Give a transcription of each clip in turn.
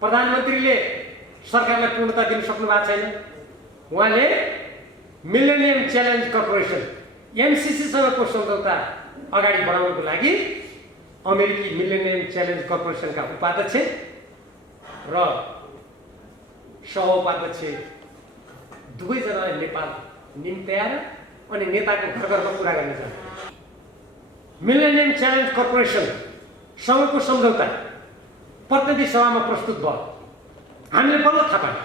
प्रधानमन्त्रीले सरकारलाई पूर्णता दिन सक्नु भएको छैन। उहाँले मिलेनियम च्यालेन्ज कर्पोरेसन एमसीसीसँगको सम्झौता अगाडि बढाउनको लागि अमेरिकी मिलेनियम च्यालेन्ज कर्पोरेसनका उपाध्यक्ष र सह-उपाध्यक्ष दुवैजनालाई नेपाल निम्त्याएर अनि नेताको घर घरमा कुरा गर्ने छ। मिलेनियम च्यालेन्ज कर्पोरेसन सँगको सम्झौता प्रतिनिधि सभामा प्रस्तुत भयो। हामीले बल्ल थाहा पायौँ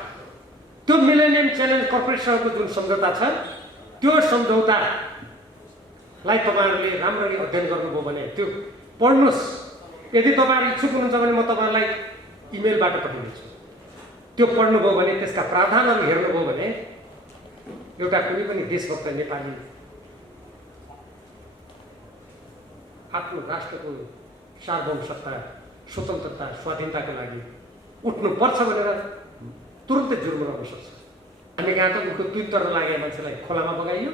त्यो मिलेनियम च्यालेन्ज कर्पोरेसनको जुन सम्झौता छ त्यो सम्झौतालाई तपाईँहरूले राम्ररी अध्ययन गर्नुभयो भने त्यो पढ्नुहोस्। यदि तपाईँहरू इच्छुक हुनुहुन्छ भने म तपाईँहरूलाई इमेलबाट पठाइदिन्छु। त्यो पढ्नुभयो भने त्यसका प्रावधानहरू हेर्नुभयो भने एउटा कुनै पनि देशभक्त नेपाली आफ्नो राष्ट्रको सार्वभौम सत्ता स्वतन्त्रता स्वाधीनताको लागि उठ्नुपर्छ भनेर तुरुन्तै जुर्मुराउन सक्छ। हामी कहाँ त उनको दुई तर लागेका मान्छेलाई खोलामा बगाइयो।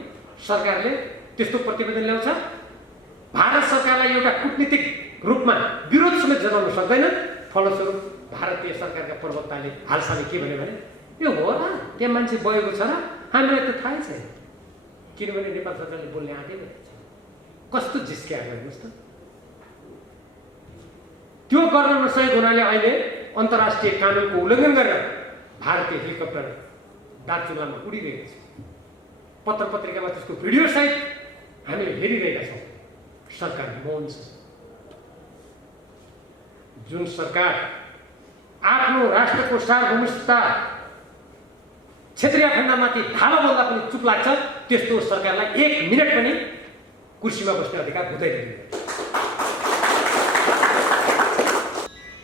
सरकारले त्यस्तो प्रतिवेदन ल्याउँछ। भारत सरकारलाई एउटा कुटनीतिक रूपमा विरोध समेत जनाउन सक्दैन। फलस्वरूप भारतीय सरकारका प्रवक्ताले हालसालै के भन्यो भने यो हो र त्यहाँ मान्छे बगेको छ र हामीलाई त थाहै छैन। किनभने नेपाल सरकारले बोल्ने आँटेको छ। कस्तो जिस्क्या हेर्नुहोस् त। त्यो गर्न नसकेको हुनाले अहिले अन्तर्राष्ट्रिय कानुनको उल्लङ्घन गरेर भारतीय हेलिकप्टर दार्चुलामा उडिरहेको छ। पत्र पत्रिकामा त्यसको भिडियो सहित हामीले हेरिरहेका छौँ। सरकार मौन छ। जुन सरकार आफ्नो राष्ट्रको सार्वभौमिकता क्षेत्रीय खण्डमाथि धावा बोल्दा पनि चुप लाग्छ त्यस्तो सरकारलाई 1 मिनेट पनि कुर्सीमा बस्ने अधिकार हुँदैन।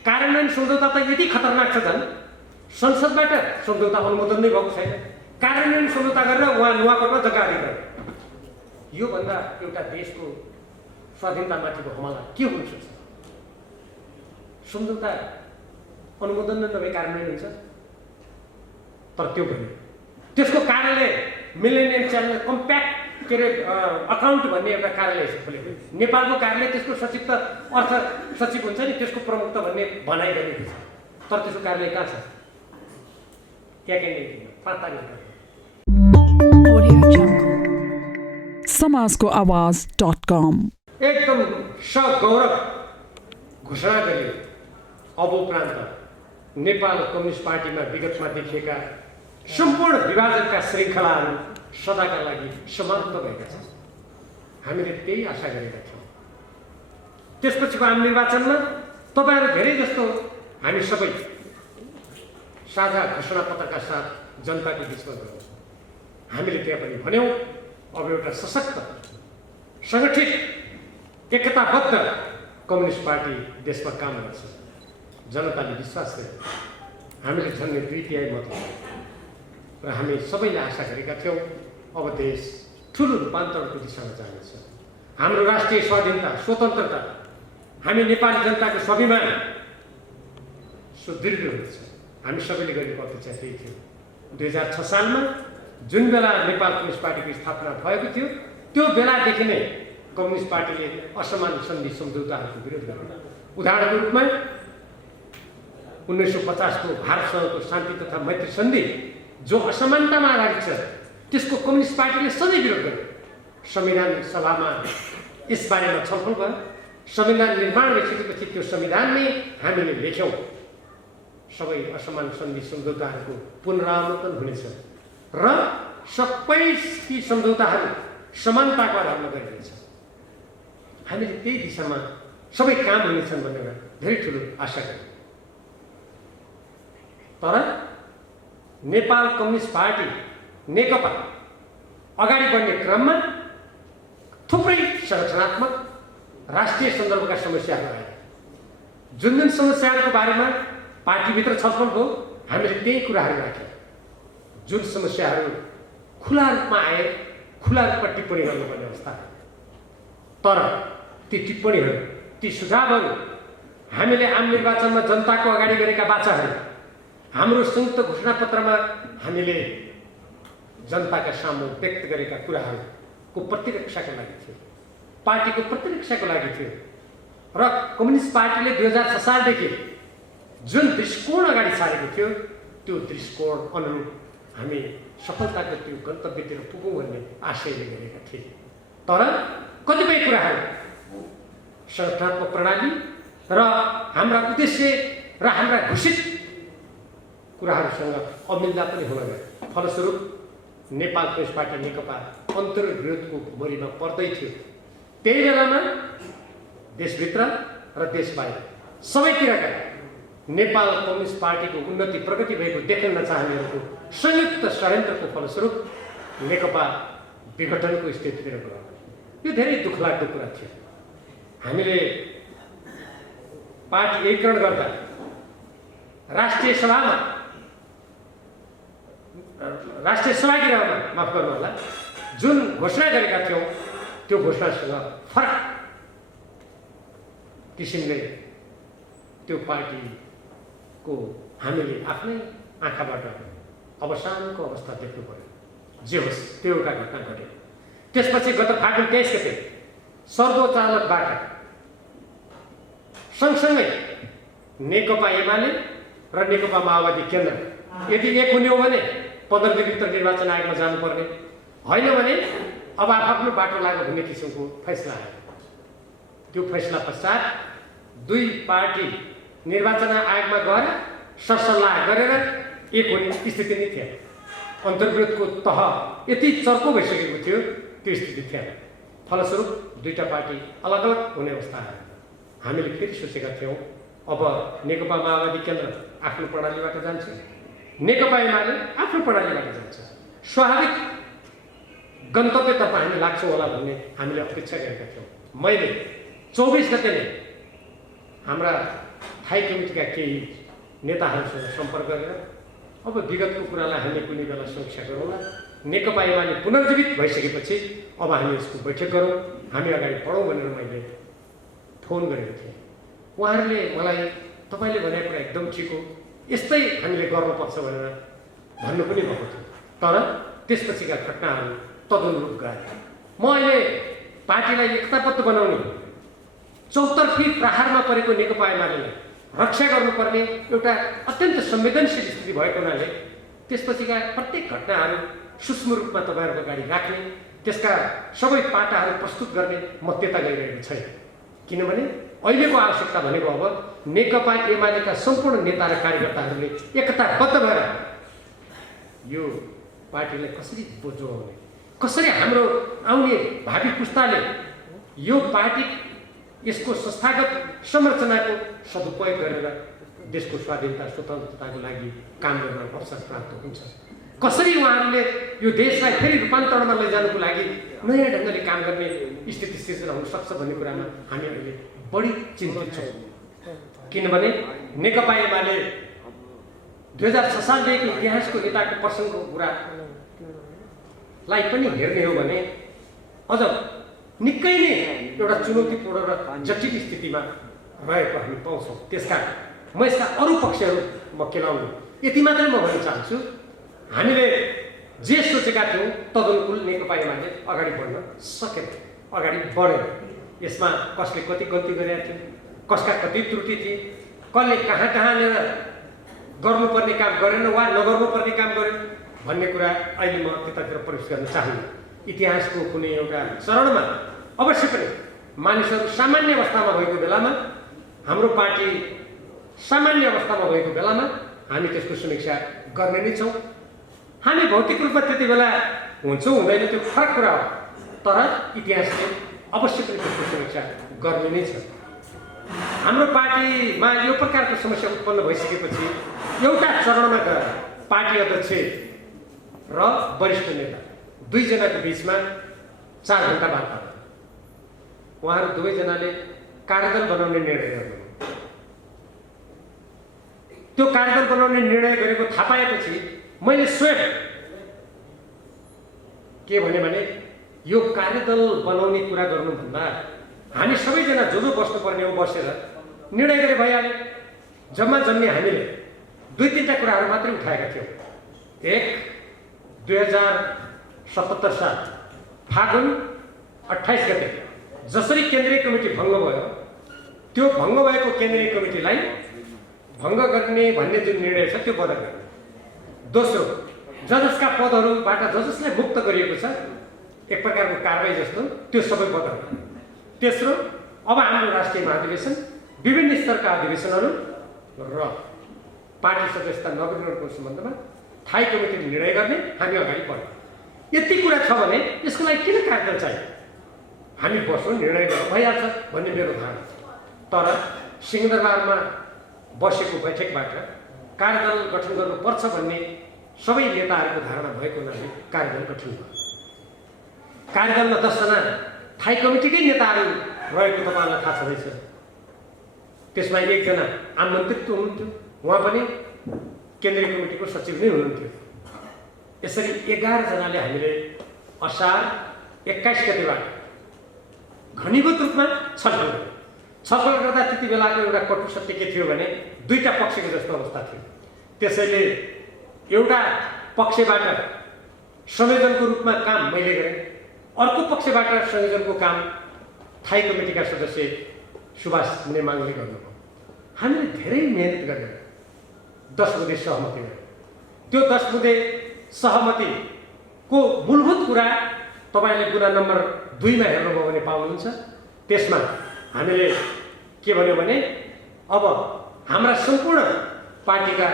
कार्यान्वयन सम्झौता त यति खतरनाक छ झन् संसदबाट सम्झौता अनुमोदन नै भएको छैन। कार्यान्वयन सम्झौता गरेर उहाँ नुवाकोटमा जग्गा अधिकार। योभन्दा एउटा देशको स्वाधीनतामाथिको हमला के हुन सक्छ? सम्झौता अनुमोदन नभए कार्यान्वयन हुन्छ। तर त्यो भन्यो त्यसको कार्यालय मिलेनियम च्यालेन्ज कम्प्याक्ट के अरे अकाउन्ट भन्ने एउटा कार्यालय छ खोलेको। नेपालको कार्यालय त्यसको सचिव त अर्थ सचिव हुन्छ नि, त्यसको प्रमुख त भन्ने भनाइ गरेको छ। तर त्यसको कार्यालय कहाँ छ? त्यहाँ केही नै पत्ता नै। समाजको आवाज.com एकदम सगौरव घोषणा गरियो अब उपरान्त नेपाल कम्युनिस्ट पार्टीमा विगतमा देखिएका सम्पूर्ण विभाजनका श्रृङ्खलाहरू सदाका लागि समाप्त भएका छन्। हामीले त्यही आशा गरेका थियौँ। त्यसपछिको आम निर्वाचनमा तपाईँहरू धेरै जस्तो हामी सबै साझा घोषणापत्रका साथ जनताको बिचमा गयौँ। हामीले त्यहाँ पनि भन्यौँ अब एउटा सशक्त सङ्गठित एकताबद्ध कम्युनिस्ट पार्टी देशमा काम गर्छ। जनताले विश्वास गरे। हामीले झन्डै 2/3 मत र हामी सबैले आशा गरेका थियौँ अब देश ठुलो रूपान्तरणको दिशामा जानेछ। हाम्रो राष्ट्रिय स्वाधीनता स्वतन्त्रता हामी नेपाली जनताको स्वाभिमान सुदृढ हुनेछ। हामी सबैले गरेको अपेक्षा त्यही थियो। 2006 सालमा जुन बेला नेपाल कम्युनिस्ट पार्टीको स्थापना भएको थियो त्यो बेलादेखि नै कम्युनिस्ट पार्टीले असमान सन्धि सम्झौताहरूको विरोध गर्यो। उदाहरणको रूपमा 1950 को भारतसँगको शान्ति तथा मैत्री सन्धि जो असमानतामा आधारित छ त्यसको कम्युनिस्ट पार्टीले सधैँ विरोध गर्यो। संविधान सभामा यसबारेमा छलफल भयो। संविधान निर्माण भइसकेपछि त्यो संविधानमै हामीले लेख्यौँ सबै असमान सन्धि सम्झौताहरूको पुनरावलोकन हुनेछ र सबै ती सम्झौताहरू समानताको आधारमा गरिनेछ। हामीले त्यही दिशामा सबै काम हुनेछन् भनेर धेरै ठुलो आशा गर्यौँ। तर नेपाल कम्युनिस्ट पार्टी नेकपा अगाडि बढ्ने क्रममा थुप्रै संरचनात्मक राष्ट्रिय सन्दर्भका समस्याहरू आए। जुन जुन समस्याहरूको बारेमा पार्टीभित्र छलफल भयो हामीले त्यही कुराहरू राख्यौँ। जुन समस्याहरू खुला रूपमा आए खुला रूपमा टिप्पणी गर्नुपर्ने अवस्था। तर ती टिप्पणीहरू ती सुझावहरू हामीले आम निर्वाचनमा जनताको अगाडि गरेका बाचाहरू हाम्रो संयुक्त घोषणापत्रमा हामीले जनताका सामु व्यक्त गरेका कुराहरूको प्रतिरक्षाको लागि थियो। पार्टीको प्रतिरक्षाको लागि थियो र कम्युनिस्ट पार्टीले 2006 सालदेखि जुन दृष्टिकोण अगाडि सारेको थियो त्यो दृष्टिकोण अनुरूप हामी सफलताको त्यो गन्तव्यतिर पुगौँ भन्ने आशयले गरेका थिए। तर कतिपय कुराहरू संगठनात्मक प्रणाली र हाम्रा उद्देश्य र हाम्रा घोषित कुराहरूसँग अमिल्दा पनि हुन गयो। फलस्वरूप नेपाल कम्युनिस्ट पार्टी नेकपा अन्तर्विरोधको भुमरीमा पर्दै थियो। त्यही बेलामा देशभित्र र देशबाहिर सबैतिरका नेपाल कम्युनिस्ट पार्टीको उन्नति प्रगति भएको देख्न नचाहनेहरूको संयुक्त षड्यन्त्रको फलस्वरूप नेकपा विघटनको स्थितितिर गयो। यो धेरै दुःखलाग्दो कुरा थियो। हामीले पार्टी एकीकरण गर्दा राष्ट्रिय सभागृहमा माफ गर्नुहोला जुन घोषणा गरेका थियौँ त्यो घोषणासँग फरक किसिमले त्यो पार्टीको हामीले आफ्नै आँखाबाट अवसानको अवस्था देख्नु पर्यो। जे होस् त्यो एउटा घटना घट्यो। त्यसपछि गत फागुन 23 गते सर्वोच्चालकबाट सँगसँगै नेकपा एमाले र नेकपा माओवादी केन्द्र यदि एक हुने हो भने 15 दिनभित्र निर्वाचन आयोगमा जानुपर्ने, होइन भने अब आफ्नो बाटो लाग्यो भन्ने किसिमको फैसला आयो। त्यो फैसला पश्चात दुई पार्टी निर्वाचन आयोगमा गएर सरसल्लाह गरेर एक हुने स्थिति नै थिएन। अन्तर्विरोधको तह यति चर्को भइसकेको थियो, त्यो स्थिति थिएन। फलस्वरूप दुईटा पार्टी अलग अलग हुने अवस्था आयो। हामीले फेरि सोचेका थियौँ अब नेकपा माओवादी केन्द्र आफ्नो प्रणालीबाट जान्छ, नेकपा एमाले आफ्नो प्रणालीबाट जान्छ, स्वाभाविक गन्तव्यतर्फ हामी लाग्छौँ होला भन्ने हामीले अपेक्षा गरेका थियौँ। मैले 24 गते नै हाम्रा थाई कमिटीका केही नेताहरूसँग सम्पर्क गरेर अब विगतको कुरालाई हामीले कुनै बेला समीक्षा गरौँला, नेकपा एमाले पुनर्जीवित भइसकेपछि अब हामी यसको बैठक गरौँ, हामी अगाडि बढौँ भनेर मैले फोन गरेको थिएँ। उहाँहरूले मलाई तपाईँले भनेको कुरा एकदम ठिक हो, यस्तै हामीले गर्नुपर्छ भनेर भन्नु पनि भएको थियो। तर त्यसपछिका घटनाहरू तदनुरूप गए। म अहिले पार्टीलाई एकताबद्ध बनाउने चौतर्फी प्रहारमा परेको नेकपा एमालेलाई रक्षा गर्नुपर्ने एउटा अत्यन्त संवेदनशील स्थिति भएको हुनाले त्यसपछिका प्रत्येक घटनाहरू सूक्ष्म रूपमा तपाईँहरूको अगाडि राख्ने, त्यसका सबै पाटाहरू प्रस्तुत गर्ने म त्यता गइरहेको छैन। किनभने अहिलेको आवश्यकता भनेको अब नेकपा एमालेका सम्पूर्ण नेता र कार्यकर्ताहरूले एकताबद्ध भएर यो पार्टीलाई कसरी जोगाउने, कसरी हाम्रो आउने भावी पुस्ताले यो पार्टी यसको संस्थागत संरचनाको सदुपयोग गरेर देशको स्वाधीनता स्वतन्त्रताको लागि काम गर्न अवसर प्राप्त हुन्छ, कसरी उहाँहरूले यो देशलाई फेरि रूपान्तरणमा लैजानुको लागि नयाँ ढङ्गले काम गर्ने स्थिति सिर्जना हुन सक्छ भन्ने कुरामा हामी अहिले बढी चिन्तित छौँ। किनभने नेकपा एमाले 2006 सालदेखि इतिहासको नेताको प्रसङ्गको कुरालाई पनि हेर्ने हो भने अझ निकै नै एउटा चुनौतीपूर्ण र जटिल स्थितिमा रहेको हामी पाउँछौँ। त्यसकारण म यसका अरू पक्षहरू म केलाउनु यति मात्रै म भन्न चाहन्छु, हामीले जे सोचेका थियौँ तदनुकूल नेकपा एमाले अगाडि बढ्न सकेन, अगाडि बढेन। यसमा कसले कति गल्ती गरेका थियो, कसका कति त्रुटि थिए, कसले कहाँ कहाँनिर गर्नुपर्ने काम गरेन वा नगर्नुपर्ने काम गर्यो भन्ने कुरा अहिले म त्यतातिर प्रवेश गर्न चाहन्न। इतिहासको कुनै एउटा चरणमा अवश्य पनि मानिसहरू सामान्य अवस्थामा भएको बेलामा, हाम्रो पार्टी सामान्य अवस्थामा भएको बेलामा हामी त्यसको समीक्षा गर्ने नै छौँ। हामी भौतिक रूपमा त्यति बेला हुन्छौँ हुँदैन त्यो फरक कुरा हो, तर इतिहासले अवश्य पनि त्यसको समीक्षा गर्ने नै छ। हाम्रो पार्टीमा यो प्रकारको समस्या उत्पन्न भइसकेपछि एउटा चरणमा गएर पार्टी अध्यक्ष र वरिष्ठ नेता दुईजनाको बिचमा 4 घण्टा वार्ता भयो। उहाँहरू दुवैजनाले कार्यदल बनाउने निर्णय गर्नुभयो। त्यो कार्यदल बनाउने निर्णय गरेको थाहा पाएपछि मैले स्वयं के भने यो कार्यदल बनाउने कुरा गर्नुभन्दा हामी सबैजना जो बस्नुपर्ने हो बसेर निर्णय गरे भइहाल्यो। जम्मा जम्मी हामीले 2-3टा कुराहरू मात्रै उठाएका थियौँ। एक, 2077 साल फागुन 28 गते जसरी केन्द्रीय कमिटी भङ्ग भयो, त्यो भङ्ग भएको केन्द्रीय कमिटीलाई भङ्ग गर्ने भन्ने जुन निर्णय छ त्यो बदल गर्ने। दोस्रो, जसका पदहरूबाट जसलाई मुक्त गरिएको छ एक प्रकारको कारबाही जस्तो त्यो सबै बदल गर्ने। तेस्रो, अब हाम्रो राष्ट्रिय महाधिवेशन, विभिन्न स्तरका अधिवेशनहरू र पार्टी सदस्यता नवीकरणको सम्बन्धमा स्थायी कमिटीले निर्णय गर्ने, हामी अगाडि बढ्ने। यति कुरा छ भने यसको लागि किन कार्यदल चाहियो? हामी बस्छौँ, निर्णय गर्नु भइहाल्छ भन्ने मेरो धारणा। तर सिंहदरबारमा बसेको बैठकबाट कार्यदल गठन गर्नुपर्छ भन्ने सबै नेताहरूको धारणा भएको हुनाले कार्यदल गठन भयो। कार्यदलमा 10 जना स्थायी कमिटीकै नेताहरू रहेको तपाईँलाई थाहा छँदैछ। त्यसमा 1 जना आम मन्त्रीत्व हुनुहुन्थ्यो, उहाँ पनि केन्द्रीय कमिटीको सचिव नै हुनुहुन्थ्यो। यसरी 11 जनाले हामीले असार 21 गतेबाट घनीभूत रूपमा छलफल गर्यौँ। छलफल गर्दा त्यति बेलाको एउटा कटु सत्य के थियो भने दुईटा पक्षको जस्तो अवस्था थियो। त्यसैले एउटा पक्षबाट संयोजनको रूपमा काम मैले गरेँ, अर्को पक्षबाट संयोजनको काम स्थायी कमिटीका सदस्य सुभाष नेमाङले गर्नुभयो। हामीले धेरै मेहनत गरेर 10 बुँदे सहमति गर्यौँ। त्यो 10 बुँदे सहमतिको मूलभूत कुरा तपाईँले गुना नम्बर 2 मा हेर्नुभयो भने पाउनुहुन्छ। त्यसमा हामीले के भन्यो भने अब हाम्रा सम्पूर्ण पार्टीका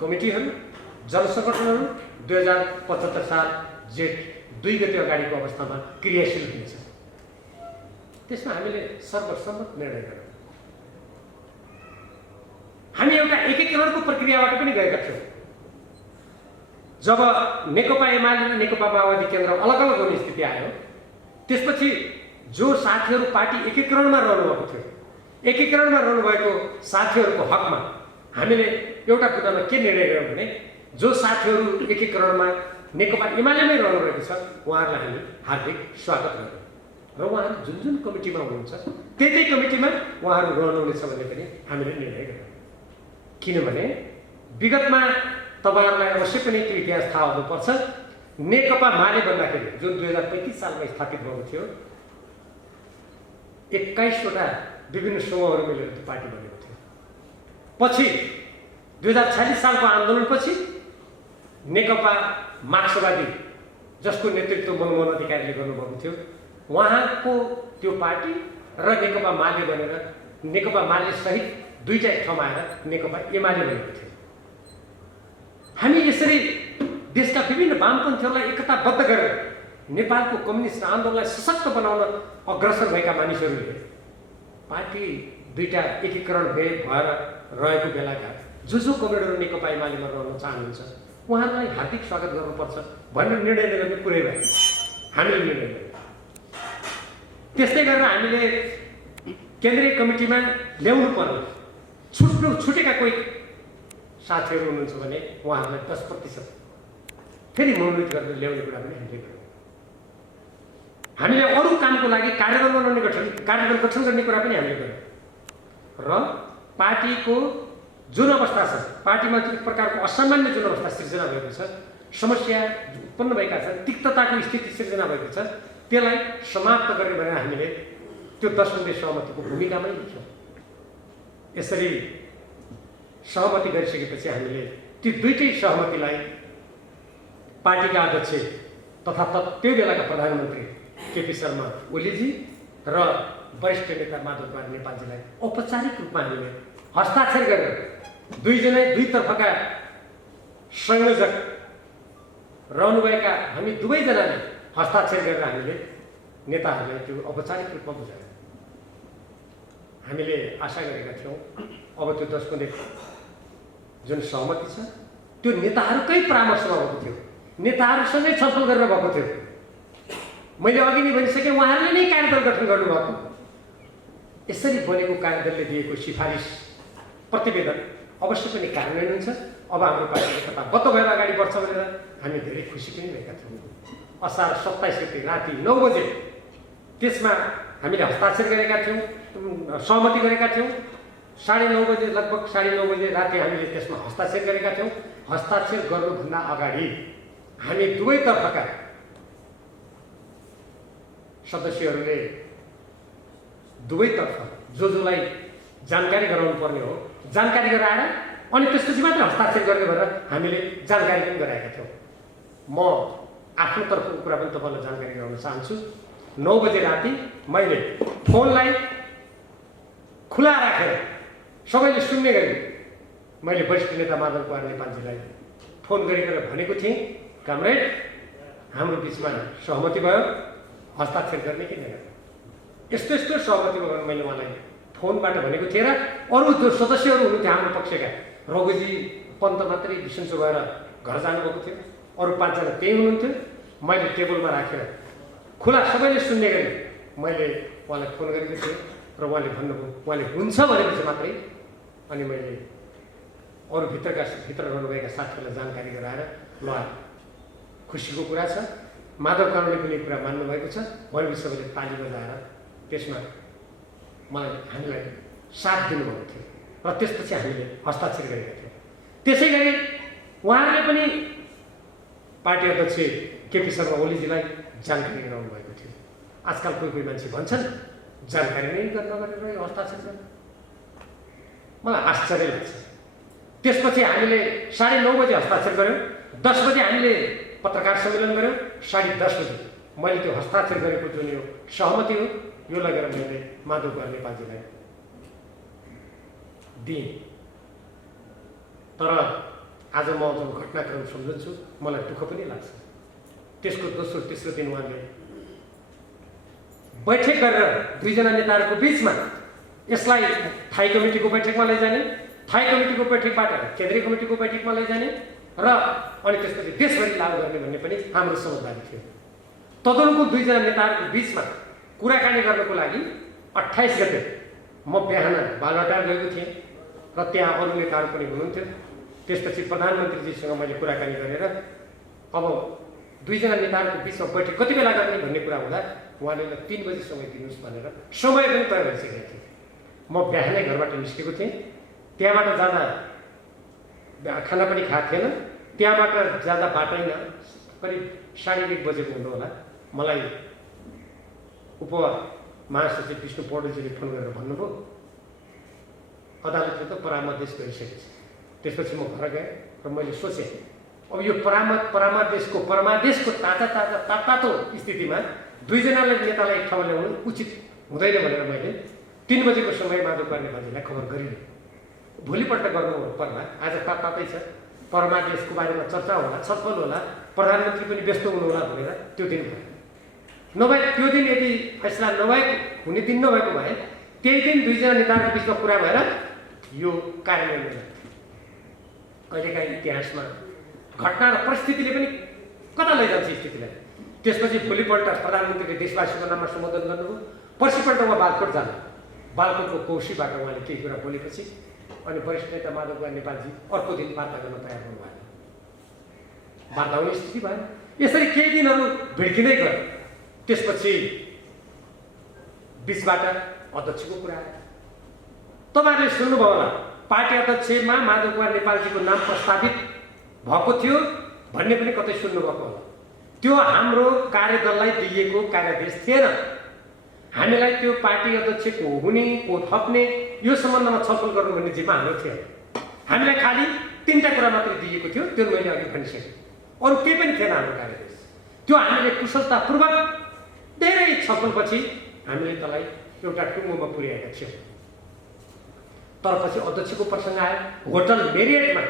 कमिटीहरू, जनसङ्गठनहरू 2075 साल जेठ 2 गते अगाडिको अवस्थामा क्रियाशील हुनेछ। त्यसमा हामीले सर्वसम्मत निर्णय गर्यौँ। हामी एउटा एकीकरणको प्रक्रियाबाट पनि गएका थियौँ। जब नेकपा एमाले र नेकपा माओवादी केन्द्र अलग अलग हुने स्थिति आयो, त्यसपछि जो साथीहरू पार्टी एकीकरणमा रहनुभएको थियो, एकीकरणमा रहनुभएको साथीहरूको हकमा हामीले एउटा कुरामा के निर्णय गर्यौँ भने जो साथीहरू एकीकरणमा नेकपा एमालेमै रहनुभएको छ उहाँहरूलाई हामी हार्दिक स्वागत गर्यौँ र उहाँहरू जुन जुन कमिटीमा हुनुहुन्छ त्यही कमिटीमा उहाँहरू रहनुहुनेछ भन्ने पनि हामीले निर्णय गर्यौँ। किनभने विगतमा तपाईँहरूलाई अवश्य पनि त्यो इतिहास थाहा हुनुपर्छ। नेकपा माले भन्दाखेरि जुन 2035 सालमा स्थापित भएको थियो, 21 वटा विभिन्न समूहहरू मिलेर त्यो पार्टी बनेको थियो। पछि 2046 सालको आन्दोलनपछि नेकपा मार्क्सवादी जसको नेतृत्व मनमोहन अधिकारीले गर्नुभएको थियो, उहाँको त्यो पार्टी र नेकपा माले बनेर नेकपा माले सहित दुईटा ठाउँमा आएर नेकपा एमाले बनेको थियो। हामी यसरी देशका विभिन्न वामपन्थीहरूलाई एकताबद्ध गरेर नेपालको कम्युनिस्ट आन्दोलनलाई सशक्त बनाउन अग्रसर भएका मानिसहरूले पार्टी दुईटा एकीकरण भएर रहेको बेलाका जो कमरेडहरू नेकपा एमालेमा रहन चाहनुहुन्छ उहाँहरूलाई हार्दिक स्वागत गर्नुपर्छ भनेर निर्णय गर्ने कुरै भयो। हामीले निर्णय गर्यौँ। त्यस्तै गरेर हामीले केन्द्रीय कमिटीमा ल्याउनु पर्ने छुटेका कोही साथीहरू हुनुहुन्छ भने उहाँहरूलाई 10% फेरि मनोनित गरेर ल्याउने कुरा पनि हामीले गर्यौँ। हामीले अरू कामको लागि कार्यदल बनाउने कार्यदल गठन गर्ने कुरा पनि हामीले गर्यौँ र पार्टीको जुन अवस्था छ, पार्टीमा जुन प्रकारको असामान्य जुन अवस्था सिर्जना भएको छ, समस्या उत्पन्न भएका छन्, तिक्तताको स्थिति सिर्जना भएको छ, त्यसलाई समाप्त गर्ने भनेर हामीले त्यो 10 बुँदे सहमतिको भूमिकामै लेख्यौँ। यसरी सहमति गरिसकेपछि हामीले ती दुईटै सहमतिलाई पार्टीका अध्यक्ष तथा त्यो बेलाका प्रधानमन्त्री केपी शर्मा ओलीजी र वरिष्ठ नेता माधव कुमार नेपालजीलाई औपचारिक रूपमा हामीले हस्ताक्षर गरेर दुई तर्फका संयोजक रहनुभएका हामी दुवैजनाले हस्ताक्षर गरेर हामीले नेताहरूलाई त्यो औपचारिक रूपमा बुझायौँ। हामीले आशा गरेका थियौँ अब त्यो 10 बुँदे जुन सहमति छ त्यो नेताहरूकै परामर्शमा भएको थियो, नेताहरूसँगै छलफल गरेर भएको थियो। मैले अघि नै भनिसकेँ, उहाँहरूले नै कार्यदल गठन गर्नुभएको। यसरी बनेको कार्यदलले दिएको सिफारिस प्रतिवेदन अवश्य पनि कार्यान्वयन हुन्छ। अब हाम्रो पार्टी एकताबद्ध भएर अगाडि बढ्छ भनेर हामी धेरै खुसी पनि भएका थियौँ। असार 27 गते राति 9 बजे त्यसमा हामीले हस्ताक्षर गरेका थियौँ, सहमति गरेका थियौँ। 9:30 बजे लगभग 9:30 बजे राति हामीले त्यसमा हस्ताक्षर गरेका थियौँ। हस्ताक्षर गर्नुभन्दा अगाडि हामी दुवैतर्फका सदस्यहरूले दुवैतर्फ जसलाई जानकारी गराउनु पर्ने हो जानकारी गराएर अनि त्यसपछि मात्र हस्ताक्षर गर्ने भनेर हामीले जानकारी पनि गराएका थियौँ। म आफ्नो तर्फको कुरा पनि तपाईँलाई जानकारी गराउन चाहन्छु। 9 बजे राति मैले फोनलाई खुला राखेर सबैले सुन्ने गरी मैले वरिष्ठ नेता माधव कुमार नेपालजीलाई फोन गरेर भनेको थिएँ, कामरेड हाम्रो बिचमा सहमति भयो, हस्ताक्षर गर्ने कि नगर्ने, यस्तो यस्तो सहमति भयो। मैले उहाँलाई फोनबाट भनेको थिएँ र अरू जो सदस्यहरू हुनुहुन्थ्यो हाम्रो पक्षका, रघुजी पन्त मात्रै बिसन्चो भएर घर जानुभएको थियो, अरू 5 जना त्यही हुनुहुन्थ्यो। मैले टेबलमा राखेर खुला सबैले सुन्ने गरी मैले उहाँलाई फोन गरेको थिएँ र उहाँले भन्नुभयो, उहाँले हुन्छ भनेपछि मात्रै अनि मैले अरू भित्र रहनुभएका साथीहरूलाई जानकारी गराएर ल खुसीको कुरा छ, माधव कानुले पनि कुरा मान्नुभएको छ भनेपछि सबैले ताली बजाएर त्यसमा हामीलाई साथ दिनुभएको थियो र त्यसपछि हामीले हस्ताक्षर गरेका थियौँ। त्यसै गरी उहाँहरूले पनि पार्टी अध्यक्ष केपी शर्मा ओलीजीलाई जानकारी गराउनु भएको थियो। आजकल कोही मान्छे भन्छन् जानकारी नै नगरेर हस्ताक्षर गर्न, मलाई आश्चर्य लाग्छ। त्यसपछि हामीले 9:30 बजे हस्ताक्षर गऱ्यौँ, 10 बजे हामीले पत्रकार सम्मेलन गऱ्यौँ, 10:30 बजे मैले त्यो हस्ताक्षर गरेको जुन यो सहमति हो यो लगेर मैले माधव कुमार नेपालजीलाई दिएँ। तर आज म जुन घटनाक्रम सम्झन्छु मलाई दुःख पनि लाग्छ। त्यसको दोस्रो तेस्रो दिन उहाँले बैठक गरेर 2 जना नेताहरूको बिचमा यसलाई थाई कमिटीको बैठकमा लैजाने, थाई कमिटीको बैठकबाट केन्द्रीय कमिटीको बैठकमा लैजाने र अनि त्यसपछि देशभरि लागू गर्ने भन्ने पनि हाम्रो समझदारी थियो। तदनुकूल 2 जना नेताहरूको बिचमा कुराकानी गर्नको लागि 28 गते म बिहान बालुवाटार गएको थिएँ र त्यहाँ अरू नेताहरू पनि हुनुहुन्थ्यो। त्यसपछि प्रधानमन्त्रीजीसँग मैले कुराकानी गरेर अब 2 जना नेताहरूको बिचमा बैठक कति बेला गर्ने भन्ने कुरा हुँदा उहाँले 3 बजी समय दिनुहोस् भनेर समय पनि तय भइसकेको थियो। म बिहानै घरबाट निस्केको थिएँ, त्यहाँबाट जाँदा खाना पनि खाएको थिएन, त्यहाँबाट जाँदा बाटैमा करिब 1:30 बजेको हुनु होला मलाई उप महासचिव विष्णु पौडेलजीले फोन गरेर भन्नुभयो अदालतले त परामर्श गरिसकेको छ। त्यसपछि म घर गएँ र मैले सोचेँ अब यो परामर्शको तातो स्थितिमा 2 जनाले नेतालाई एक ठाउँमा ल्याउनु उचित हुँदैन भनेर मैले 3 बजेको समय माधव कुमार नेपालजीलाई खबर गरिदिएँ। भोलिपल्ट गर्नु पर्ला, आज तातै छ, परमादेशको बारेमा चर्चा होला, छलफल होला, प्रधानमन्त्री पनि व्यस्त हुनुहोला भनेर त्यो दिन भयो। नभए त्यो दिन यदि फैसला हुने दिन नभएको भए त्यही दिन 2 जना नेताहरूको बिचमा कुरा भएर यो कार्यान्वयन हुने। कहिलेकाहीँ इतिहासमा घटना र परिस्थितिले पनि कता लैजान्छ स्थितिलाई। त्यसपछि भोलिपल्ट प्रधानमन्त्रीले देशवासीको नाममा सम्बोधन गर्नुभयो। पर्सिपल्ट उहाँ बालकोट जानु, बालकोटको कौशीबाट उहाँले केही कुरा बोलेपछि अनि वरिष्ठ नेता माधव कुमार नेपालजी अर्को दिन वार्ता गर्न तयार हुनुभयो। वार्ता हुने स्थिति भयो। यसरी केही दिनहरू भिड्किँदै गयो। त्यसपछि बिचबाट अध्यक्षको कुरा आयो। तपाईँहरूले सुन्नुभयो होला, पार्टी अध्यक्षमा माधव कुमार नेपालजीको नाम प्रस्तावित भएको थियो भन्ने पनि कतै सुन्नुभएको होला। त्यो हाम्रो कार्यदललाई दिइएको कार्यादेश थिएन। हामीलाई त्यो पार्टी अध्यक्षको हुने को थप्ने यो सम्बन्धमा छलफल गर्नु भन्ने जिम्मा हाम्रो थिएन। हामीलाई खालि 3टा कुरा मात्रै दिएको थियो, त्यो मैले अघि भनिसकेँ। अरू केही पनि थिएन हाम्रो कार्यादेश। त्यो हामीले कुशलतापूर्वक धेरै छलफलपछि हामीले त्यसलाई एउटा टुङ्गोमा पुर्याएका थियौँ। तर पछि अध्यक्षको प्रसङ्ग आयो। होटल मेरियटमा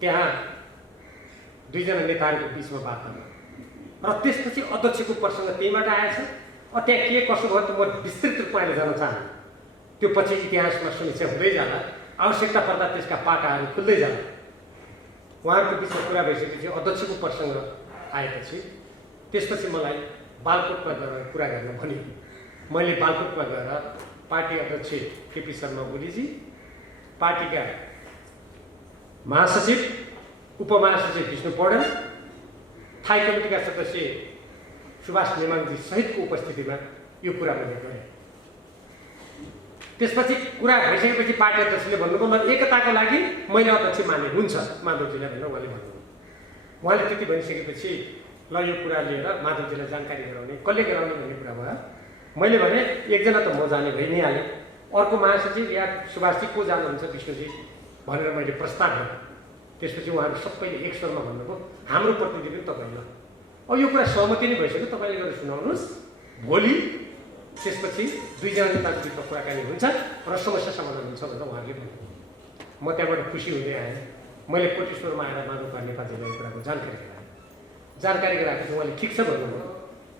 त्यहाँ 2 जना नेताहरूको बिचमा वार्ता भयो र त्यसपछि अध्यक्षको प्रसङ्ग त्यहीबाट आएछ। त्यहाँ के कसो भयो त म विस्तृत रूपमा जान चाहन्छु। त्यो पछि इतिहासमा समीक्षा हुँदै जाला, आवश्यकता पर्दा त्यसका पाटाहरू खुल्दै जाला। उहाँहरूको बिचमा कुरा भइसकेपछि अध्यक्षको प्रसङ्ग आएपछि त्यसपछि मलाई बालकोटमा गएर कुरा गर्न भनियो। मैले बालकोटमा गएर पार्टी अध्यक्ष केपी शर्मा ओलीजी, पार्टीका महासचिव उपमहासचिव विष्णु पौडेल, थाई कमिटीका सदस्य सुभाष नेमाङजी सहितको उपस्थितिमा यो कुरा मैले गरेँ। त्यसपछि कुरा भइसकेपछि पार्टी अध्यक्षले भन्नुभयो म एकताको लागि मैले अध्यक्ष माने हुन्छ माधवजीलाई भनेर उहाँले भन्नुभयो। उहाँले त्यति भनिसकेपछि ल यो कुरा लिएर माधवजीलाई जानकारी गराउने, कसले गराउने भन्ने कुरा भयो। मैले भने एकजना त म जाने भइ नै हालेँ, अर्को महासचिव या सुभाषजी को जानुहुन्छ विष्णुजी भनेर मैले प्रस्ताव गरेँ। त्यसपछि उहाँहरू सबैले एक स्वरमा भन्नुभयो हाम्रो प्रतिनिधि पनि तपाईँ हो। अब यो कुरा सहमति नै भइसक्यो, तपाईँले गरेर सुनाउनुहोस्। भोलि त्यसपछि दुईजना नेताको बिचमा कुराकानी हुन्छ र समस्या समाधान हुन्छ भनेर उहाँहरूले भन्नुभयो। म त्यहाँबाट खुसी हुँदै आएँ। मैले कोटेश्वरमा आएर माधव नेपालजीलाई कुराको जानकारी गराएँ। जानकारी गराएपछि उहाँले ठिक छ भन्नुभयो।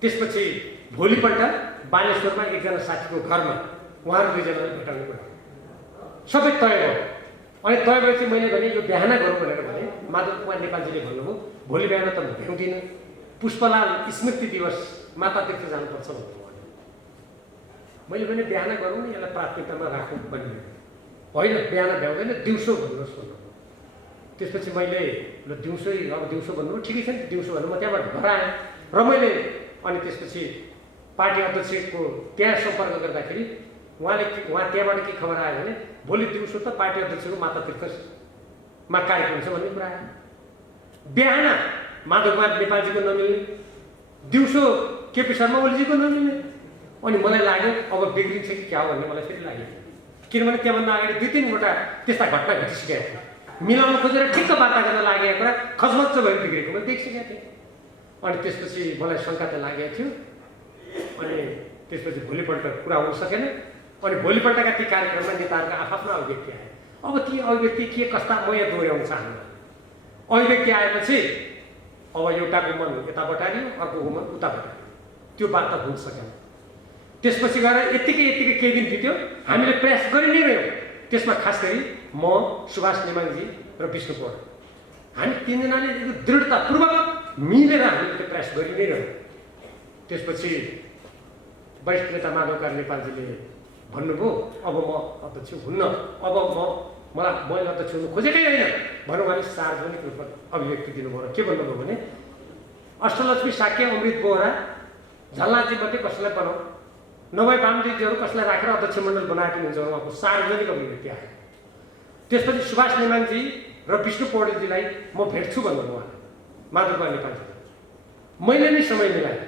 त्यसपछि भोलिपल्ट बालेश्वरमा एकजना साथीको घरमा उहाँहरू दुईजनाले भेटाउने कुरा सबै तय भयो। अनि तय भएपछि मैले भने यो बिहान गरौँ भनेर भने माधव कुमार नेपालजीले भन्नुभयो भोलि बिहान त म भ्याउँदिनँ, पुष्पलाल स्मृति दिवस माता तीर्थ जानुपर्छ भन्नुभयो। मैले भने बिहान गरौँ न, यसलाई प्राथमिकतामा राखौँ भन्ने होइन, बिहान भ्याउँदैन, दिउँसो भन्नुहोस् भन्नुभयो। त्यसपछि मैले ल दिउँसै, अब दिउँसो भन्नुभयो, ठिकै छ नि दिउँसो भन्नु। म त्यहाँबाट घर आएँ र मैले अनि त्यसपछि पार्टी अध्यक्षको त्यहाँ सम्पर्क गर्दाखेरि उहाँ त्यहाँबाट के खबर आयो भने भोलि दिउँसो त पार्टी अध्यक्षको माता तीर्थमा कार्यक्रम छ भन्ने कुरा आयो। बिहान माधव कुमार नेपालजीको नमिल्ने, दिउँसो केपी शर्मा ओलीजीको नमिल्ने। अनि मलाई लाग्यो अब बिग्रिन्छ कि क्या हो भन्ने मलाई फेरि लाग्यो। किनभने त्यहाँभन्दा अगाडि 2-3वटा त्यस्ता घटना घटिसकेका थिए। मिलाउन खोजेर ठिक्क वार्ता गर्न लागेको कुरा खचमच भएर बिग्रेको मैले देखिसकेको थिएँ। अनि त्यसपछि मलाई शङ्का त लागेको थियो। अनि त्यसपछि भोलिपल्ट कुरा हुन सकेन। अनि भोलिपल्टका ती कार्यक्रममा नेताहरूका आफ्ना अभिव्यक्ति आए। अब ती अभिव्यक्ति के कस्ता म यहाँ दोहोऱ्याउन चाहन्न। अभिव्यक्ति आएपछि अब एउटाको मन यता बटारियो, अर्कोको मन उता बटारियो, त्यो वार्ता हुन सकेन। त्यसपछि गएर यत्तिकै केही दिन बित्यो, हामीले प्रयास गरि नै रह्यौँ। त्यसमा खास गरी म, सुभाष नेमाङजी र विष्णु पौडेल, हामी तीनजनाले दृढतापूर्वक मिलेर हामीले त्यो प्रयास गरि नै रह्यौँ। त्यसपछि वरिष्ठ नेता माधव कुमार नेपालजीले भन्नुभयो अब म अध्यक्ष हुन्न, अब मैले अध्यक्ष हुनु खोजेकै होइन भनौँ। उहाँले सार्वजनिक रूपमा अभिव्यक्ति दिनुभयो र के भन्नुभयो भने अष्टलक्ष्मी साक्य, अमृत बोहरा, झलनाथजीमध्ये कसैलाई बनाऊ, नभए वामदेवजीहरू कसैलाई राखेर अध्यक्ष मण्डल बनाएको हुन्छ, उहाँको सार्वजनिक अभिव्यक्ति आयो। त्यसपछि सुभाष नेमाङजी र विष्णु पौडेलजीलाई म भेट्छु भन्नुभयो उहाँले, माधव कुमार नेपालजीले। मैले नै समय मिलाएँ,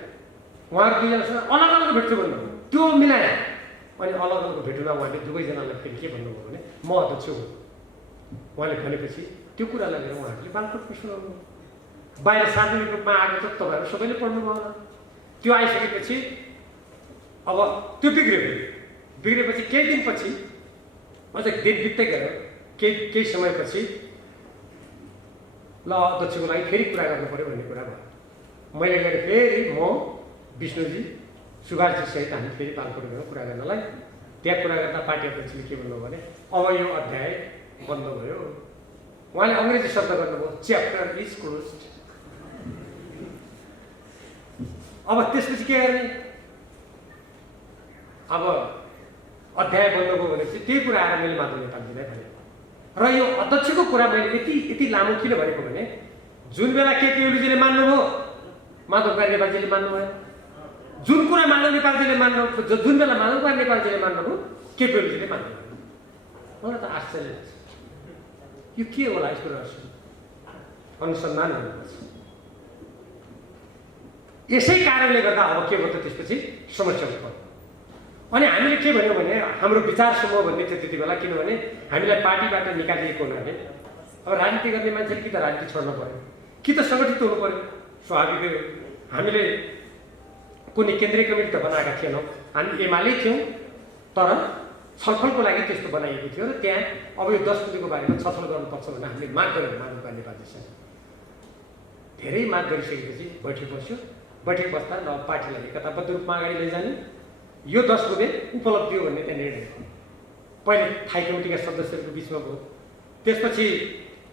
उहाँहरू दुईजनासँग अलग अलग भेट्छु भन्नुभयो, त्यो मिलाएँ। अनि अलग अलग भेटुँदा उहाँले दुवैजनालाई फेरि के भन्नुभयो भने म अध्यक्ष हुँ उहाँले भनेपछि त्यो कुरालाई लिएर उहाँहरूले बालकोटमा सुनाउनु। बाहिर सार्वजनिक रूपमा आएको त तपाईँहरू सबैले पढ्नुभयो होला। त्यो आइसकेपछि अब त्यो बिग्रेपछि केही दिनपछि अझ दिन बित्दै गयो, केही समयपछि ल अध्यक्षको लागि फेरि कुरा गर्नु पऱ्यो भन्ने कुरा भयो। मैले गएर फेरि म, विष्णुजी, सुभाषजी सहित हामी फेरि बालकोटमा कुरा गर्नलाई त्यहाँ कुरा गर्दा पार्टी अध्यक्षले के भन्नुभयो भने अब यो अध्याय बन्द भयो। उहाँले अङ्ग्रेजी शब्द गर्नुभयो, च्याप्टर इज क्लोज्ड। अब त्यसपछि के गर्ने? अब अध्याय बन्द भयो भनेपछि त्यही कुरा आएर मैले माधव नेपालजीलाई भने र यो अध्यक्षको कुरा मैले यति लामो किन भनेको भने जुन बेला केपी ओलीजीले मान्नुभयो, माधव कुमार नेपालजीले मान्नुभयो। जुन कुरा माधव नेपालजीले जुन बेला माधव कुमार नेपालजीले मान्नुभयो, केपी ओलीजीले मान्नुभयो। मलाई त आश्चर्य लाग्छ, यो के होला? यसको रहस्य अनुसन्धान गर्नुपर्छ। यसै कारणले गर्दा अब के भयो त त्यसपछि समस्या उत्पन्न। अनि हामीले के भन्यौँ भने हाम्रो विचार समूह भन्ने थियो त्यति बेला, किनभने हामीलाई पार्टीबाट निकालिएको हुनाले अब राजनीति गर्ने मान्छेले कि त राजनीति छोड्नु पऱ्यो कि त सङ्गठित हुनु पऱ्यो, स्वाभाविकै हो। हामीले कुनै केन्द्रीय कमिटी त बनाएका थिएनौँ, हामी एमाले थियौँ, तर छलफलको लागि त्यस्तो बनाइएको थियो र त्यहाँ अब यो 10 बुँदेको बारेमा छलफल गर्नुपर्छ भनेर हामीले माग गऱ्यौँ माधव कुमार नेपालजीसँग। धेरै माग गरिसकेपछि बैठक बस्यो। बैठक बस्दा ल पार्टीलाई एकताबद्ध रूपमा अगाडि लैजाने, यो 10 बुँदे उपलब्धि हो भन्ने त्यहाँ निर्णय पहिले थाई कमिटीका सदस्यहरूको बिचमा भयो। त्यसपछि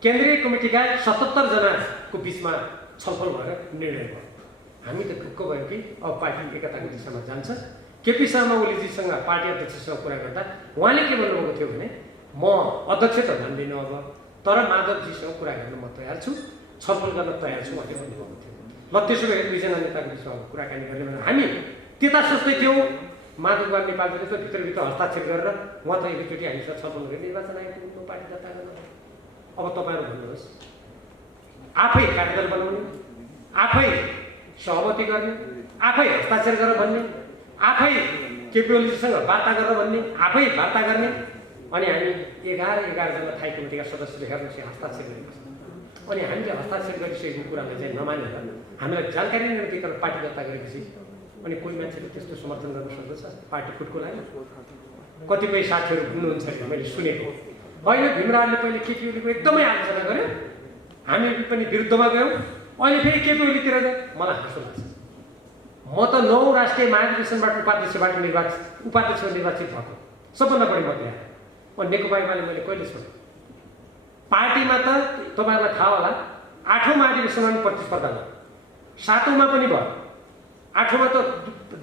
केन्द्रीय कमिटीका 77 जनाको बिचमा छलफल भएर निर्णय भयो। हामी त ढुक्क भयो कि अब पार्टी एकताको दिशामा जान्छ। केपी शर्मा ओलीजीसँग पार्टी अध्यक्षसँग कुरा गर्दा उहाँले के भन्नुभएको थियो भने म अध्यक्ष त मान्दिनँ अब, तर माधवजीसँग कुरा गर्न म तयार छु, छलफल गर्न तयार छु भनेर भन्नुभएको थियो। ल त्यसो भए दुईजना नेताको बिचमा कुराकानी गर्ने भनेर हामी त्यता सोच्दै थियौँ। माधव कुमार नेपालजीले त भित्रभित्र हस्ताक्षर गरेर उहाँ त एकचोटि हामीसँग छलफल गरेर निर्वाचन आयोगको पार्टी दर्ता गर्न। अब तपाईँहरू भन्नुहोस्, आफै कार्यदल बनाउने, आफै सहमति गर्ने, आफै हस्ताक्षर गरेर भन्ने, आफै केपी ओलीजीसँग वार्ता गरेर भन्ने, आफै वार्ता गर्ने। अनि हामी 11 जना थाई कमिटीका सदस्यले हेर्नुहोस् हस्ताक्षर गरेको छ। अनि हामीले हस्ताक्षर गरिसकेको कुरालाई चाहिँ नमानेर हामीलाई जानकारी नै नदिइकन पार्टी दर्ता गरेपछि अनि कोही मान्छेले त्यस्तो समर्थन गर्न सक्दछ पार्टी फुटको लागि? कतिपय साथीहरू हुनुहुन्छ कि मैले सुनेको, होइन भीमरावले पहिले केपी ओलीको एकदमै आलोचना गर्यो, हामी पनि विरुद्धमा गयौँ, अहिले फेरि केपी ओलीतिर गयो। मलाई हाँसो लाग्छ। म त 9 राष्ट्रिय महाधिवेशनबाट उपाध्यक्षबाट निर्वाचित भएको, सबभन्दा बढी मत ल्याएर। अनि नेकपा एमाले मैले कहिले छोडेँ? पार्टीमा त तपाईँहरूलाई थाहा होला 8औं महाधिवेशनमा पनि प्रतिस्पर्धा भयो, 7औंमा पनि भयो, 8औंमा त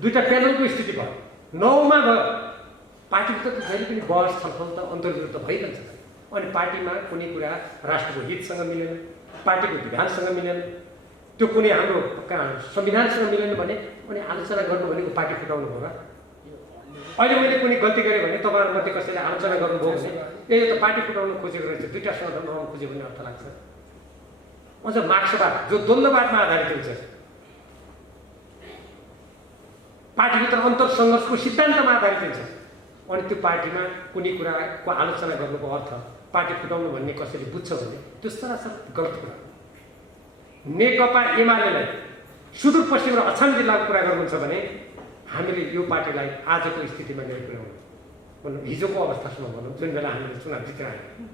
2टा प्यानलको स्थिति भयो, 9औंमा भयो। पार्टीभित्र त जहिले पनि बहस छलफल त अन्तर्विरोध त भइरहन्छ। अनि पार्टीमा कुनै कुरा राष्ट्रको हितसँग मिलेन, पार्टीको विधानसँग मिलेन, त्यो कुनै हाम्रो संविधानसँग मिलेन भने अनि आलोचना गर्नु भनेको पार्टी फुटाउनु हो र? अहिले मैले कुनै गल्ती गरेँ भने तपाईँहरूमध्ये कसैले आलोचना गर्नुभयो भने यो त पार्टी फुटाउनु खोजेको रहेछ, 2टा संगठन बनाउनु खोज्यो भन्ने अर्थ लाग्छ। अझ मार्क्सवाद जो द्वन्द्ववादमा आधारित हुन्छ, पार्टीभित्र अन्तर सङ्घर्षको सिद्धान्तमा आधारित हुन्छ, अनि त्यो पार्टीमा कुनै कुराको आलोचना गर्नुको अर्थ पार्टी फुटाउनु भन्ने कसैले बुझ्छ भने त्यो सरासर गलत कुरा हो। नेकपा एमालेलाई सुदूरपश्चिम र अछाम जिल्लाको कुरा गर्नुहुन्छ भने हामीले यो पार्टीलाई आजको स्थितिमा ल्याइ पुर्याउनु, हिजोको अवस्थासम्म भनौँ, जुन बेला हामीले चुनाव जितेर आयौँ,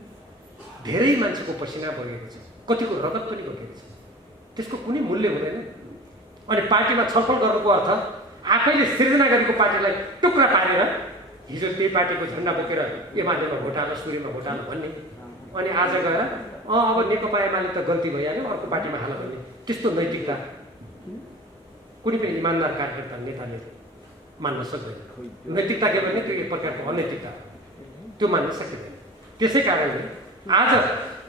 धेरै मान्छेको पसिना बगेको छ, कतिको रगत पनि बगेको छ, त्यसको कुनै मूल्य हुँदैन। अनि पार्टीमा छलफल गर्नुको अर्थ आफैले सिर्जना गरेको पार्टीलाई टुक्रा पारेर हिजो त्यही पार्टीको झन्डा बोकेर एमालेमा घोटाला, सूर्यमा घोटाला भन्ने, अनि आज गएर अब नेकपा एमाले त गल्ती भइहाल्यो अर्को पार्टीमा हाल भन्ने, त्यस्तो नैतिकता कुनै पनि इमान्दार कार्यकर्ता नेताले मान्न सक्दैन। नैतिकता के भने त्यो एक प्रकारको अनैतिकता, त्यो मान्न सकिँदैन। त्यसै कारणले आज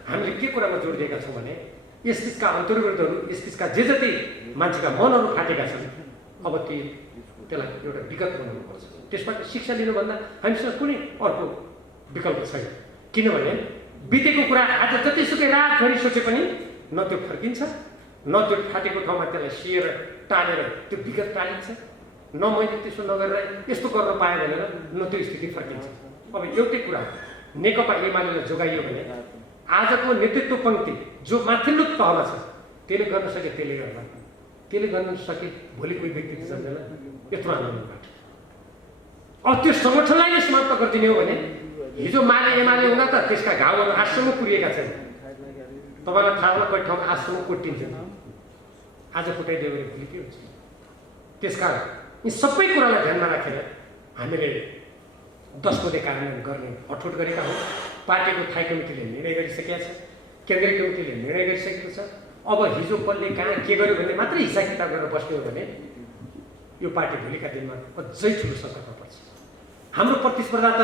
हामीले के कुरामा जोड दिएका छौँ भने यस किसिमका अन्तर्विरोधहरू, यस किसिमका जे जति मान्छेका मनहरू फाटेका छन्, अब त्यसलाई एउटा विगत बनाउनुपर्छ। त्यसबाट शिक्षा लिनुभन्दा हामीसँग कुनै अर्को विकल्प छैन। किनभने बितेको कुरा आज जतिसुकै रातभरि सोचे पनि न त्यो फर्किन्छ, न त्यो फाटेको ठाउँमा त्यसलाई सिएर टालेर त्यो विगत टालिन्छ, न मैले त्यसो नगरेर यस्तो गर्न पाएँ भनेर न त्यो स्थिति फर्किन्छ। अब एउटै कुरा हो, नेकपा एमालेलाई जोगाइयो भने आजको नेतृत्व पङ्क्ति जो माथिल्लो तहमा छ त्यसले गर्न सके त्यसले गर्ला, त्यसले गर्न सके भोलि कोही व्यक्ति जान्दैन, यत्रो आनन्दबाट। अब त्यो सङ्गठनलाई नै समाप्त गरिदिने हो भने हिजो माले एमाले हुँदा त त्यसका घाउहरू आजसम्म पुरिएका छन्। तपाईँलाई थाहा होला कति ठाउँमा आजसम्म कोटिन्छ, आज फुटाइदियो भने भोलि के हुन्छ? त्यसकारण यी सबै कुरालाई ध्यानमा राखेर हामीले 10 गते कार्यान्वयन गर्ने अठोट गरेका हौँ। पार्टीको थाई कमिटीले निर्णय गरिसकेका छ, केन्द्रीय कमिटीले निर्णय गरिसकेको छ। अब हिजो कसले कहाँ के गर्यो भन्ने मात्रै हिसाब किताब गरेर बस्ने हो भने यो पार्टी भोलिका दिनमा अझै ठुलो सङ्कटमा पर्छ। हाम्रो प्रतिस्पर्धा त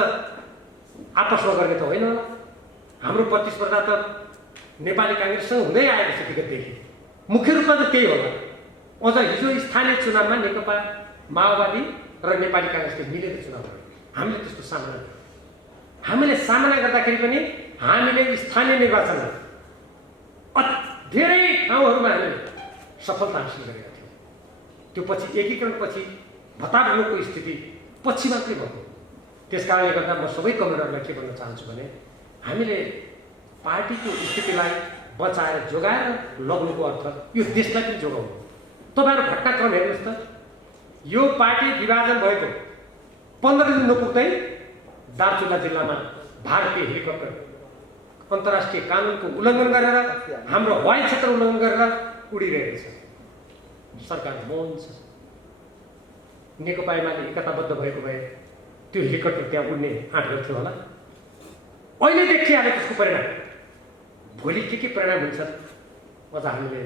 आपसमा गर्ने त होइन होला, हाम्रो प्रतिस्पर्धा त नेपाली काङ्ग्रेससँग हुँदै आएको छ विगतदेखि, मुख्य रूपमा त त्यही होला। अझ हिजो स्थानीय चुनावमा नेकपा माओवादी र नेपाली काङ्ग्रेसले मिलेर चुनाव गर्यो, हामीले त्यस्तो सामना गर्यौँ। हामीले सामना गर्दाखेरि पनि हामीले स्थानीय निर्वाचनमा धेरै ठाउँहरूमा हामीले सफलता हासिल गरेका थियौँ। त्यो पछि एकीकरणपछि भताभुको स्थिति पछि मात्रै भएको। त्यस कारणले गर्दा म सबै कमरेडरलाई के भन्न चाहन्छु भने हामीले पार्टीको स्थितिलाई बचाएर जोगाएर लग्नुको अर्थ यो देशलाई पनि जोगाउनु। तपाईँहरू घटनाक्रम हेर्नुहोस् त, यो पार्टी विभाजन भएको 15 दिन नपुग्दै दार्चुला जिल्लामा भारतीय हेलिकप्टर अन्तर्राष्ट्रिय कानुनको उल्लङ्घन गरेर हाम्रो वायु क्षेत्र उल्लङ्घन गरेर उडिरहेको छ। सरकार मौन छ। नेकपा एमाले एकताबद्ध भएको भए त्यो हेलिकप्टर त्यहाँ उड्ने आँट गर्थ्यो होला। अहिले देखिहाल्यो त्यसको परिणाम, भोलि के परिणाम हुन्छ अझ हामीले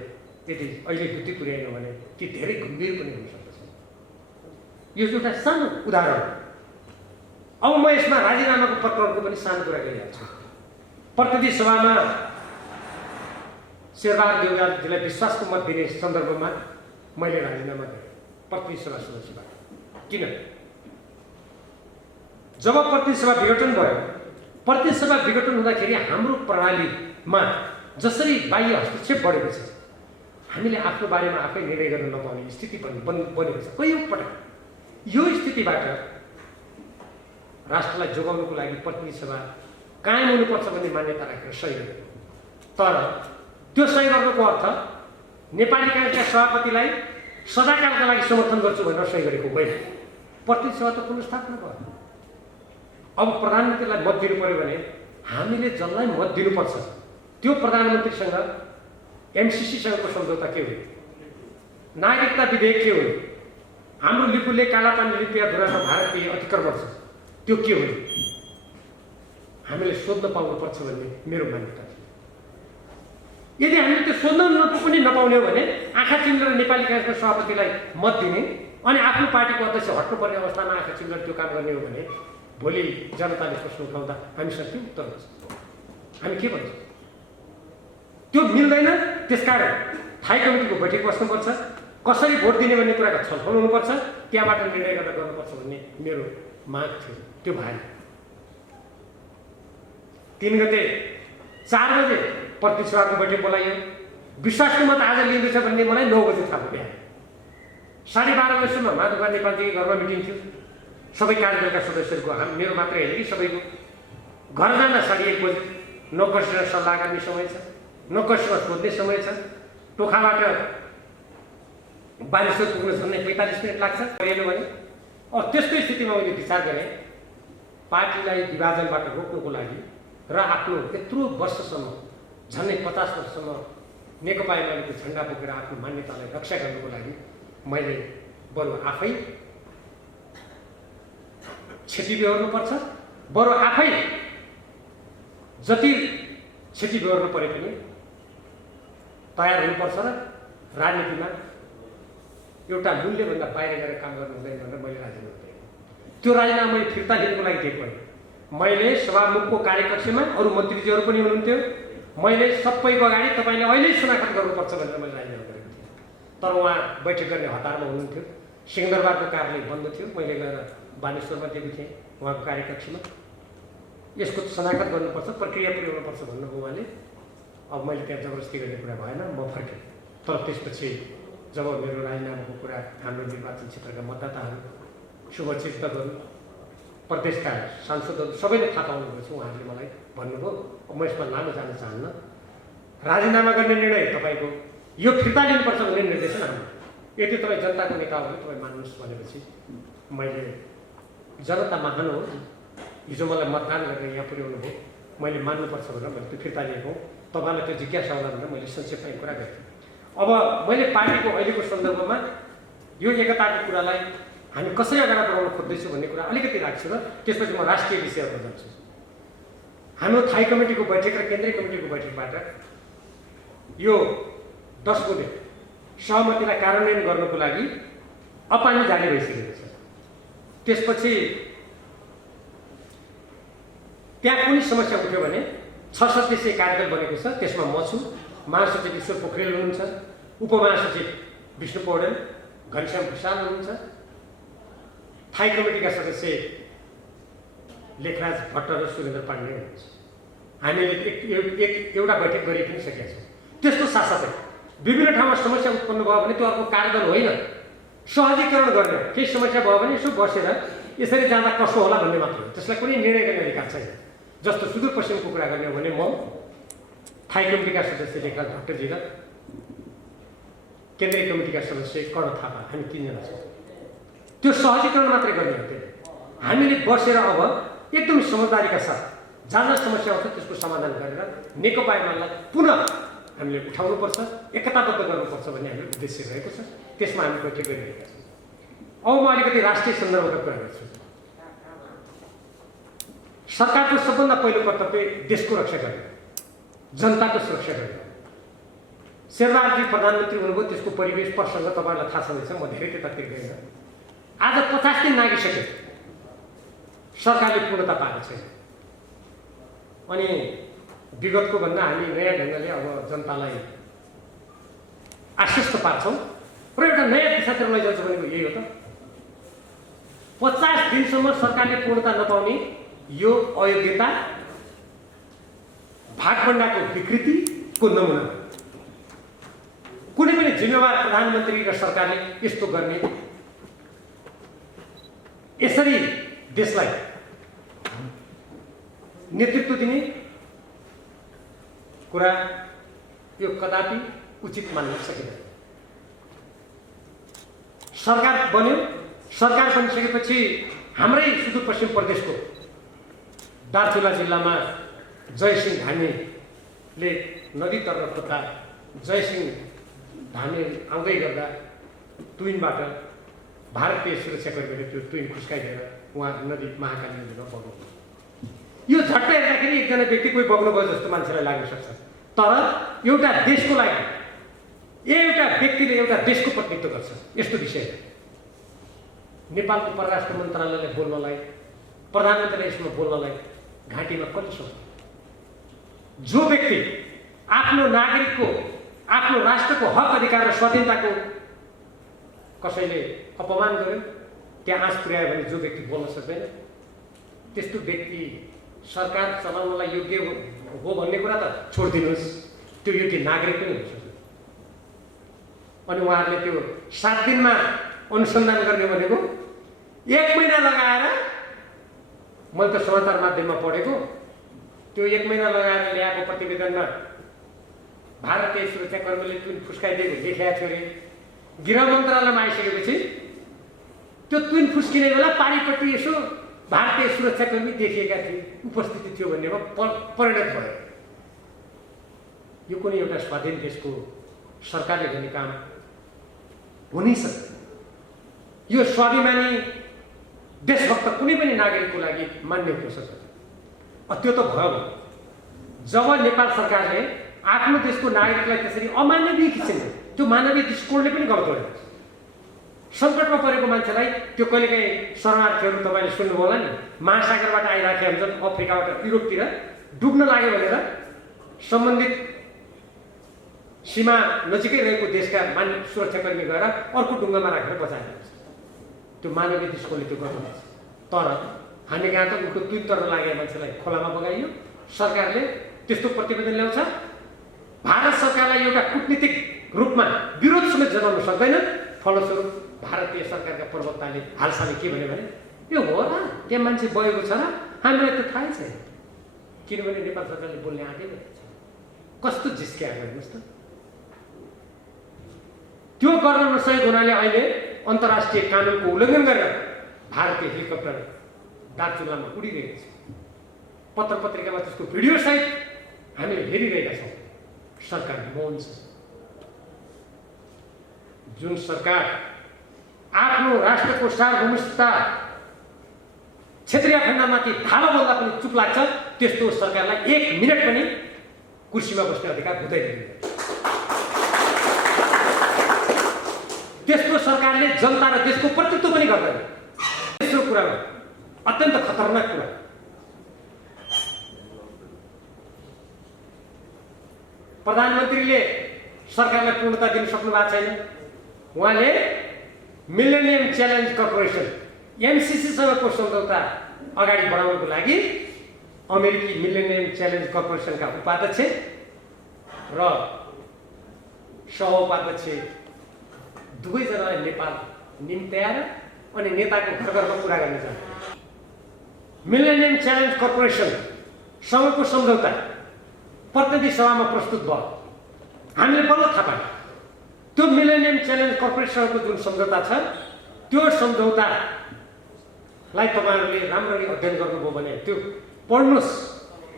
यदि अहिले बुद्धि पुर्याएनौँ भने ती धेरै गम्भीर पनि हुन सक्दछ। यो एउटा सानो उदाहरण हो। अब म यसमा राजीनामाको पत्रहरूको पनि सानो कुरा गरिहाल्छु। प्रतिनिधि सभामा शेरबहादुर देउवाजीलाई विश्वासको मत दिने सन्दर्भमा मैले राजीनामा गरेँ प्रतिनिधि सभा सदस्यबाट। किन? जब प्रतिनिधि सभा विघटन भयो, प्रतिनिधि सभा विघटन हुँदाखेरि हाम्रो प्रणालीमा जसरी बाह्य हस्तक्षेप बढेको छ, हामीले आफ्नो बारेमा आफै निर्णय गर्न नपाउने स्थिति बनेको छ। कयौँ पटक यो स्थितिबाट राष्ट्रलाई जोगाउनुको लागि प्रतिनिधि सभा कायम हुनुपर्छ भन्ने मान्यता राखेर सही गरेको। तर त्यो सही गर्नुको अर्थ नेपाली काङ्ग्रेसका सभापतिलाई सदाकालका लागि समर्थन गर्छु भनेर सही गरेको होइन। प्रतिनिधि सभा त पुनर्स्थापना भयो। अब प्रधानमन्त्रीलाई मत दिनु पर्यो भने हामीले जसलाई मत दिनुपर्छ त्यो प्रधानमन्त्रीसँग एमसिसीसँगको सम्झौता के हो, नागरिकता विधेयक के हो, हाम्रो लिपुले कालापानी लिपि अधुरामा भारतीय अतिक्रमण छ त्यो के हो, हामीले सोध्न पाउनुपर्छ भन्ने मेरो मान्यता छ। यदि हामीले त्यो सोध्न पनि नपाउने हो भने आँखा चिम्लेर नेपाली काङ्ग्रेसका सभापतिलाई मत दिने अनि आफ्नो पार्टीको अध्यक्ष हट्नुपर्ने अवस्थामा आँखा चिम्लेर त्यो काम गर्ने हो भने भोलि जनताले प्रश्न उठाउँदा हामीसँग के उत्तर हुन्छ, हामी के भन्छौँ? त्यो मिल्दैन। त्यसकारण थाई कमिटीको बैठक बस्नुपर्छ, कसरी भोट दिने भन्ने कुराको छलफल हुनुपर्छ, त्यहाँबाट निर्णय गरेर गर्नुपर्छ भन्ने मेरो माग थियो। त्यो भएन। 3 गते 4 बजे प्रतिनिधि सभाको बैठक बोलाइयो। विश्वासको मत आज लिँदैछ भन्ने मलाई 9 बजे थाहा भयो। 12:30 बजीसम्म माधुका नेपालजीको घरमा मिटिङ थियो। सबै कार्यदलका सदस्यहरूको, मेरो मात्रै होइन कि सबैको। घर जान 1:30 बजे। न कसैसँग सल्लाह गर्ने समय छ, न कसैसँग सोध्ने समय छ। टोखाबाट बालेश्वर पुग्न झन्डै 45 मिनट लाग्छ परेन भने। त्यस्तो स्थितिमा मैले विचार गरेँ पार्टीलाई विभाजनबाट रोक्नुको लागि र आफ्नो यत्रो वर्षसम्म झन्डै 50 वर्षसम्म नेकपा एमालेको झन्डा बोकेर आफ्नो मान्यतालाई रक्षा गर्नुको लागि मैले बरु आफै क्षति बेहोर्नुपर्छ, बरु आफै जति क्षति बेहोर्नु परे पनि तयार हुनुपर्छ र राजनीतिमा एउटा मूल्यभन्दा बाहिर गएर काम गर्नु हुँदैन भनेर मैले राजीनामा दिएँ। त्यो राजीनामा मैले फिर्ता लिनुको लागि दिएको होइन। मैले सभामुखको कार्यकक्षमा अरू मन्त्रीजीहरू पनि हुनुहुन्थ्यो। मैले सबैको अगाडि तपाईँले अहिले शनाखत गर्नुपर्छ भनेर मैले राजीनामा गरेको थिएँ। तर उहाँ बैठक गर्ने हतारमा हुनुहुन्थ्यो। सिंहदरबारको कार्यालय बन्द थियो। मैले गएर बानेश्वरमा दिएको थिएँ उहाँको कार्यकक्षमा। यसको शनाखत गर्नुपर्छ, प्रक्रिया पुर्याउनुपर्छ भन्नुभयो उहाँले। अब मैले त्यहाँ जबरजस्ती गर्ने कुरा भएन, म फर्केँ। तर त्यसपछि जब मेरो राजीनामाको कुरा हाम्रो निर्वाचन क्षेत्रका मतदाताहरू, शुभचिन्तकहरू, प्रदेशका सांसदहरू सबैले थाहा पाउनुभएछ। उहाँहरूले मलाई भन्नुभयो, म यसमा लामो जान चाहन्न, राजीनामा गर्ने निर्णय तपाईँको, यो फिर्ता लिनुपर्छ भन्ने निर्देशन हाम्रो। यदि तपाईँ जनताको नेता हो भने तपाईँ मान्नुहोस् भनेपछि मैले जनता महान हो, हिजो मलाई मतदान गरेर यहाँ पुर्याउनु भयो, मैले मान्नुपर्छ भनेर मैले त्यो फिर्ता लिएको। तपाईँलाई त्यो जिज्ञासा होला भनेर मैले संक्षेपमा कुरा गरेँ। अब मैले पार्टीको अहिलेको सन्दर्भमा यो एकताको कुरालाई हामी कसरी अगाडि बढाउन खोज्दैछौँ भन्ने कुरा अलिकति राख्छु र त्यसपछि म राष्ट्रिय विषयहरूमा जान्छु। हाम्रो थाई कमिटीको बैठक र केन्द्रीय कमिटीको बैठकबाट यो 10 बुँदे सहमतिलाई कार्यान्वयन गर्नको लागि अपानी जारी भइसकेको छ। त्यसपछि त्यहाँ कुनै समस्या उठ्यो भने 6 सदस्यीय कार्यदल बनेको छ। त्यसमा म छु, महासचिव ईश्वर पोखरेल हुनुहुन्छ, उपमहासचिव विष्णु पौडेल, घनश्याम भूषाल हुनुहुन्छ, थाई कमिटीका सदस्य लेखराज भट्ट र सुरेन्द्र पाण्डे हुनुहुन्छ। हामीले एउटा बैठक गरि पनि सकेका छौँ। त्यसको साथसाथै विभिन्न ठाउँमा समस्या उत्पन्न भयो भने त्यो अर्को कार्यदल होइन, सहजीकरण गर्ने। केही समस्या भयो भने यसो बसेर यसरी जाँदा कसो होला भन्ने मात्र हो। त्यसलाई कुनै निर्णय गर्ने अधिकार छैन। जस्तो सुदूरपश्चिमको कुरा गर्ने हो भने म थाई कमिटीका सदस्य लेखराज भट्टजी र केन्द्रीय कमिटीका सदस्य कर्ण थापा, हामी 3 जना छौँ। त्यो सहजीकरण मात्रै गर्ने हो। हामीले बसेर अब एकदम समझदारीका साथ जहाँ जहाँ समस्या आउँछ त्यसको समाधान गरेर नेकपा एमालेलाई पुनः हामीले उठाउनुपर्छ, एकताबद्ध गर्नुपर्छ भन्ने हाम्रो उद्देश्य रहेको छ। त्यसमा हामी बैठक गरिरहेका छौँ। अब म अलिकति राष्ट्रिय सन्दर्भका कुरा गर्छु। सरकारको सबभन्दा पहिलो कर्तव्य देशको रक्षा गर्ने, जनताको सुरक्षा गर्ने। शेरबहादुरजी प्रधानमन्त्री हुनुभयो, त्यसको परिवेश प्रसङ्ग तपाईँलाई थाहा छँदैछ, म धेरै त्यतातिर गएन। आज 50 दिन नागिसक्यो, सरकारले पूर्णता पाएको छैन। अनि विगतको भन्दा हामी नयाँ ढङ्गले अब जनतालाई आश्वस्त पार्छौँ र एउटा नयाँ दिशातिर लैजान्छ भनेको यही हो त। 50 दिनसम्म सरकारले पूर्णता नपाउने यो अयोग्यता, भागभण्डाको विकृतिको नमुना। कुनै पनि जिम्मेवार प्रधानमन्त्री र सरकारले यस्तो गर्ने, यसरी देशलाई नेतृत्व दिने कुरा यो कदापि उचित मान्न सकिँदैन। सरकार बन्यो, सरकार बनिसकेपछि हाम्रै सुदूरपश्चिम प्रदेशको दार्चुला जिल्लामा जयसिंह धामीले नदी तर्न खोज्दा जयसिंह धामी आउँदै गर्दा तुइनबाट भारतीय सुरक्षाकर्मीले त्यो तुइन खुस्काइदिएर उहाँ नदी महाकाली नदीमा बग्नुभयो। यो झट्टै हेर्दाखेरि एकजना व्यक्ति कोही बग्नुभयो जस्तो मान्छेलाई लाग्न सक्छ, तर एउटा देशको लागि एउटा व्यक्तिले एउटा देशको प्रतिनिधित्व गर्छ। यस्तो विषय नेपालको परराष्ट्र मन्त्रालयले बोल्नलाई, प्रधानमन्त्रीले यसमा बोल्नलाई घाँटीमा कति सक्छ? जो व्यक्ति आफ्नो नागरिकको, आफ्नो राष्ट्रको हक अधिकार र स्वाधीनताको कसैले अपमान गर्यो, त्यहाँ आँच पुर्यायो भने जो व्यक्ति बोल्न सक्दैन, त्यस्तो व्यक्ति सरकार चलाउनलाई योग्य हो भन्ने कुरा त छोडिदिनुहोस्, त्यो योग्य नागरिक पनि हुन सक्दैन। अनि उहाँहरूले त्यो 7 दिनमा अनुसन्धान गर्ने भनेको 1 महिना लगाएर, मैले त समाचार माध्यममा पढेको, त्यो 1 महिना लगाएर ल्याएको प्रतिवेदनमा भारतीय सुरक्षाकर्मीले तुन फुस्काइदिएको लेखेको थियो अरे। गृह मन्त्रालयमा आइसकेपछि त्यो तुन फुस्किने बेला पारिपट्टि यसो भारतीय सुरक्षाकर्मी देखिएका थिए, उपस्थिति थियो भन्नेमा परिणत भयो। यो कुनै एउटा स्वाधीन देशको सरकारले गर्ने काम हुनै सक्दैन। यो स्वाभिमानी देशभक्त कुनै पनि नागरिकको लागि मान्य हुन सक्दैन। त्यो त भयो जब नेपाल सरकारले आफ्नो देशको नागरिकलाई त्यसरी अमानवीय किसिमले, त्यो मानवीय दृष्टिकोणले पनि गलत हो। सङ्कटमा परेको मान्छेलाई त्यो कहिलेकाहीँ शरणार्थीहरू तपाईँले सुन्नुभयो होला नि, महासागरबाट आइराखेका हुन्छन्, अफ्रिकाबाट युरोपतिर डुब्न लाग्यो भनेर सम्बन्धित सीमा नजिकै रहेको देशका सुरक्षाकर्मी गएर अर्को डुङ्गामा राखेर बचाएर त्यो मानवीय दृष्टिकोणले त्यो गर्नुपर्छ। तर हामी कहाँ त उनको तुन तर्न लागेको मान्छेलाई खोलामा बगाइयो। सरकारले त्यस्तो प्रतिवेदन ल्याउँछ, भारत सरकारलाई एउटा कूटनीतिक रूपमा विरोध समेत जनाउन सक्दैन। फलस्वरूप भारतीय सरकारका प्रवक्ताले हालसालै के भन्यो भने यो हो र त्यहाँ मान्छे बगेको छ र हामीलाई त थाहै छैन, किनभने नेपाल सरकारले बोल्ने आँटै गरेको छ। कस्तो जिस्क्या गर्नुहोस् त। त्यो गर्न नसकेको हुनाले अहिले अन्तर्राष्ट्रिय कानुनको उल्लङ्घन गरेर भारतीय हेलिकप्टर दार्चुलामा उडिरहेको छ। पत्र पत्रिकामा त्यसको भिडियो सहित हामीले हेरिरहेका छौँ। सरकार मौन छ। जुन सरकार आफ्नो राष्ट्रको सार्वभौमिकता क्षेत्रीय खण्डमाथि धावा बोल्दा पनि चुप लाग्छ, त्यस्तो सरकारलाई 1 मिनट पनि कुर्सीमा बस्ने अधिकार हुँदैन। त्यस्तो सरकारले जनता र देशको प्रतिनिधित्व पनि गर्दैन। तेस्रो कुरा हो, अत्यन्त खतरनाक कुरा, प्रधानमन्त्रीले सरकारलाई पूर्णता दिन सक्नु भएको छैन। उहाँले मिलेनियम च्यालेन्ज कर्पोरेसन MCCसँगको सम्झौता अगाडि बढाउनको लागि अमेरिकी मिलेनियम च्यालेन्ज कर्पोरेसनका उपाध्यक्ष र सह-उपाध्यक्ष दुवैजनालाई नेपाल निम्त्याएर अनि नेताको घर घरमा कुरा गर्न जान्छ। मिलेनियम च्यालेन्ज कर्पोरेसनसँगको सम्झौता प्रतिनिधि सभामा प्रस्तुत भयो। हामीले बल्ल थाहा पायौँ त्यो मिलेनियम च्यालेन्ज कर्पोरेसनको जुन सम्झौता छ, त्यो सम्झौतालाई तपाईँहरूले राम्ररी अध्ययन गर्नुभयो भने त्यो पढ्नुहोस्।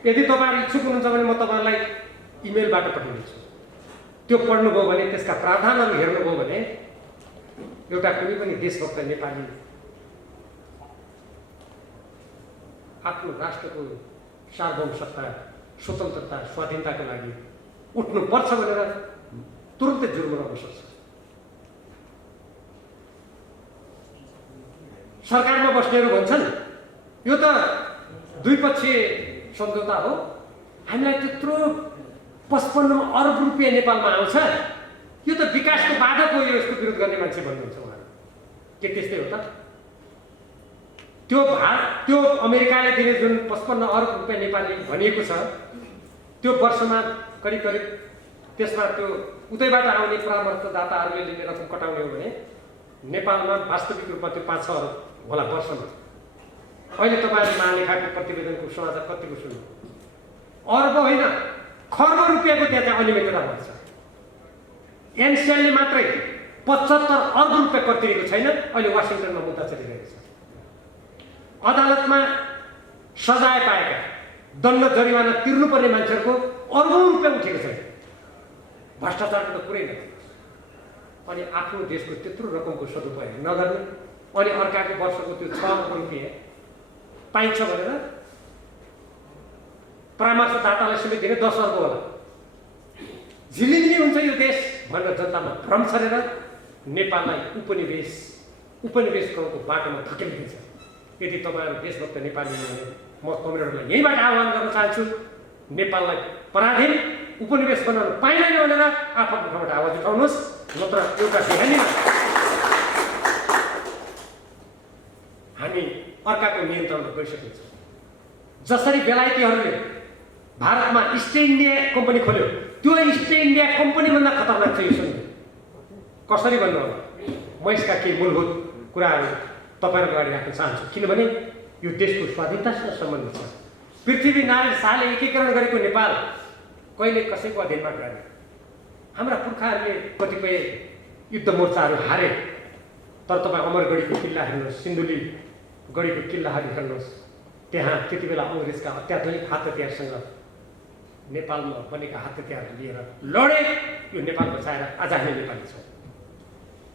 यदि तपाईँहरू इच्छुक हुनुहुन्छ भने म तपाईँहरूलाई इमेलबाट पठाइदिन्छु। त्यो पढ्नुभयो भने, त्यसका प्रावधानहरू हेर्नुभयो भने एउटा कुनै पनि देशभक्त नेपाली आफ्नो राष्ट्रको सार्वभौम सत्ता, स्वतन्त्रता, स्वाधीनताको लागि उठ्नुपर्छ भनेर तुरुन्तै जुर्मराउन सक्छ। सरकारमा बस्नेहरू भन्छन् यो त द्विपक्षीय सम्झौता हो, हामीलाई त्यत्रो 55 अरब रुपियाँ नेपालमा आउँछ, यो त विकासको बाधक हो, यो यसको विरोध गर्ने मान्छे भन्नुहुन्छ उहाँहरू। के त्यस्तै हो त? त्यो अमेरिकाले दिने जुन 55 अरब रुपियाँ नेपालले भनिएको छ, त्यो वर्षमा करिब करिब त्यसमा त्यो उतैबाट आउने परामर्शदाताहरूले लिने रकम कटाउने हो भने नेपालमा वास्तविक रूपमा त्यो 5-6 अरब होला वर्षमा। अहिले तपाईँले महालेखाको प्रतिवेदनको समाचार कतिको सुन्नु? अर्ब होइन, खर्ब रुपियाँको त्यहाँ चाहिँ अनियमितता भन्छ। एनसिएलले मात्रै 75 अर्ब रुपियाँ कर तिरेको छैन। अहिले वासिङटनमा मुद्दा चलिरहेको छ। अदालतमा सजाय पाएका, दण्ड जरिवाना तिर्नुपर्ने मान्छेहरूको अर्बौं रुपियाँ उठेको छैन। भ्रष्टाचारको त कुरै नगर्नु। अनि आफ्नो देशको त्यत्रो रकमको सदुपयोग नगर्ने, अनि अर्काको वर्षको त्यो 6 अर्ब रुपियाँ पाइन्छ भनेर परामर्शदातालाई समेत दिने 10 अर्ब होला। झिलिमिली हुन्छ यो देश भनेर जनतामा भ्रम छरेर नेपाललाई उपनिवेशको बाटोमा धकेलिदिन्छ। यदि तपाईँहरू देशभक्त नेपाली हो भने म कमरेडहरूलाई यहीँबाट आह्वान गर्न चाहन्छु, नेपाललाई पराधीन उपनिवेश बनाउन पाइँदैन भनेर आफ्नो ठाउँबाट आवाज उठाउनुहोस्, नत्र एउटा बिहानीमा हामी अर्काको नियन्त्रणमा गइसकेको छ। जसरी बेलायतीहरूले भारतमा इस्ट इन्डिया कम्पनी खोल्यो, त्यो इस्ट इन्डिया कम्पनीभन्दा खतरनाक छ यो सुन्नु। कसरी भन्नु होला? म यसका केही मूलभूत कुराहरू तपाईँहरूको अगाडि राख्न चाहन्छु, किनभने यो देशको स्वाधीनतासँग सम्बन्धित छ। पृथ्वीनारायण शाहले एकीकरण गरेको नेपाल कहिले कसैको अधीनमा गरे। हाम्रा पुर्खाहरूले कतिपय युद्ध मोर्चाहरू हारे, तर तपाईँ अमरगढीको किल्ला हेर्नुहोस्, सिन्धुली गढीको किल्लाहरू हेर्नुहोस्, त्यहाँ त्यति बेला अङ्ग्रेजका अत्याधुनिक हात हतियारसँग नेपालमा बनेका हात हतियारहरू लिएर लडे। यो नेपाल बचाएर आज हामी नेपाली छौँ।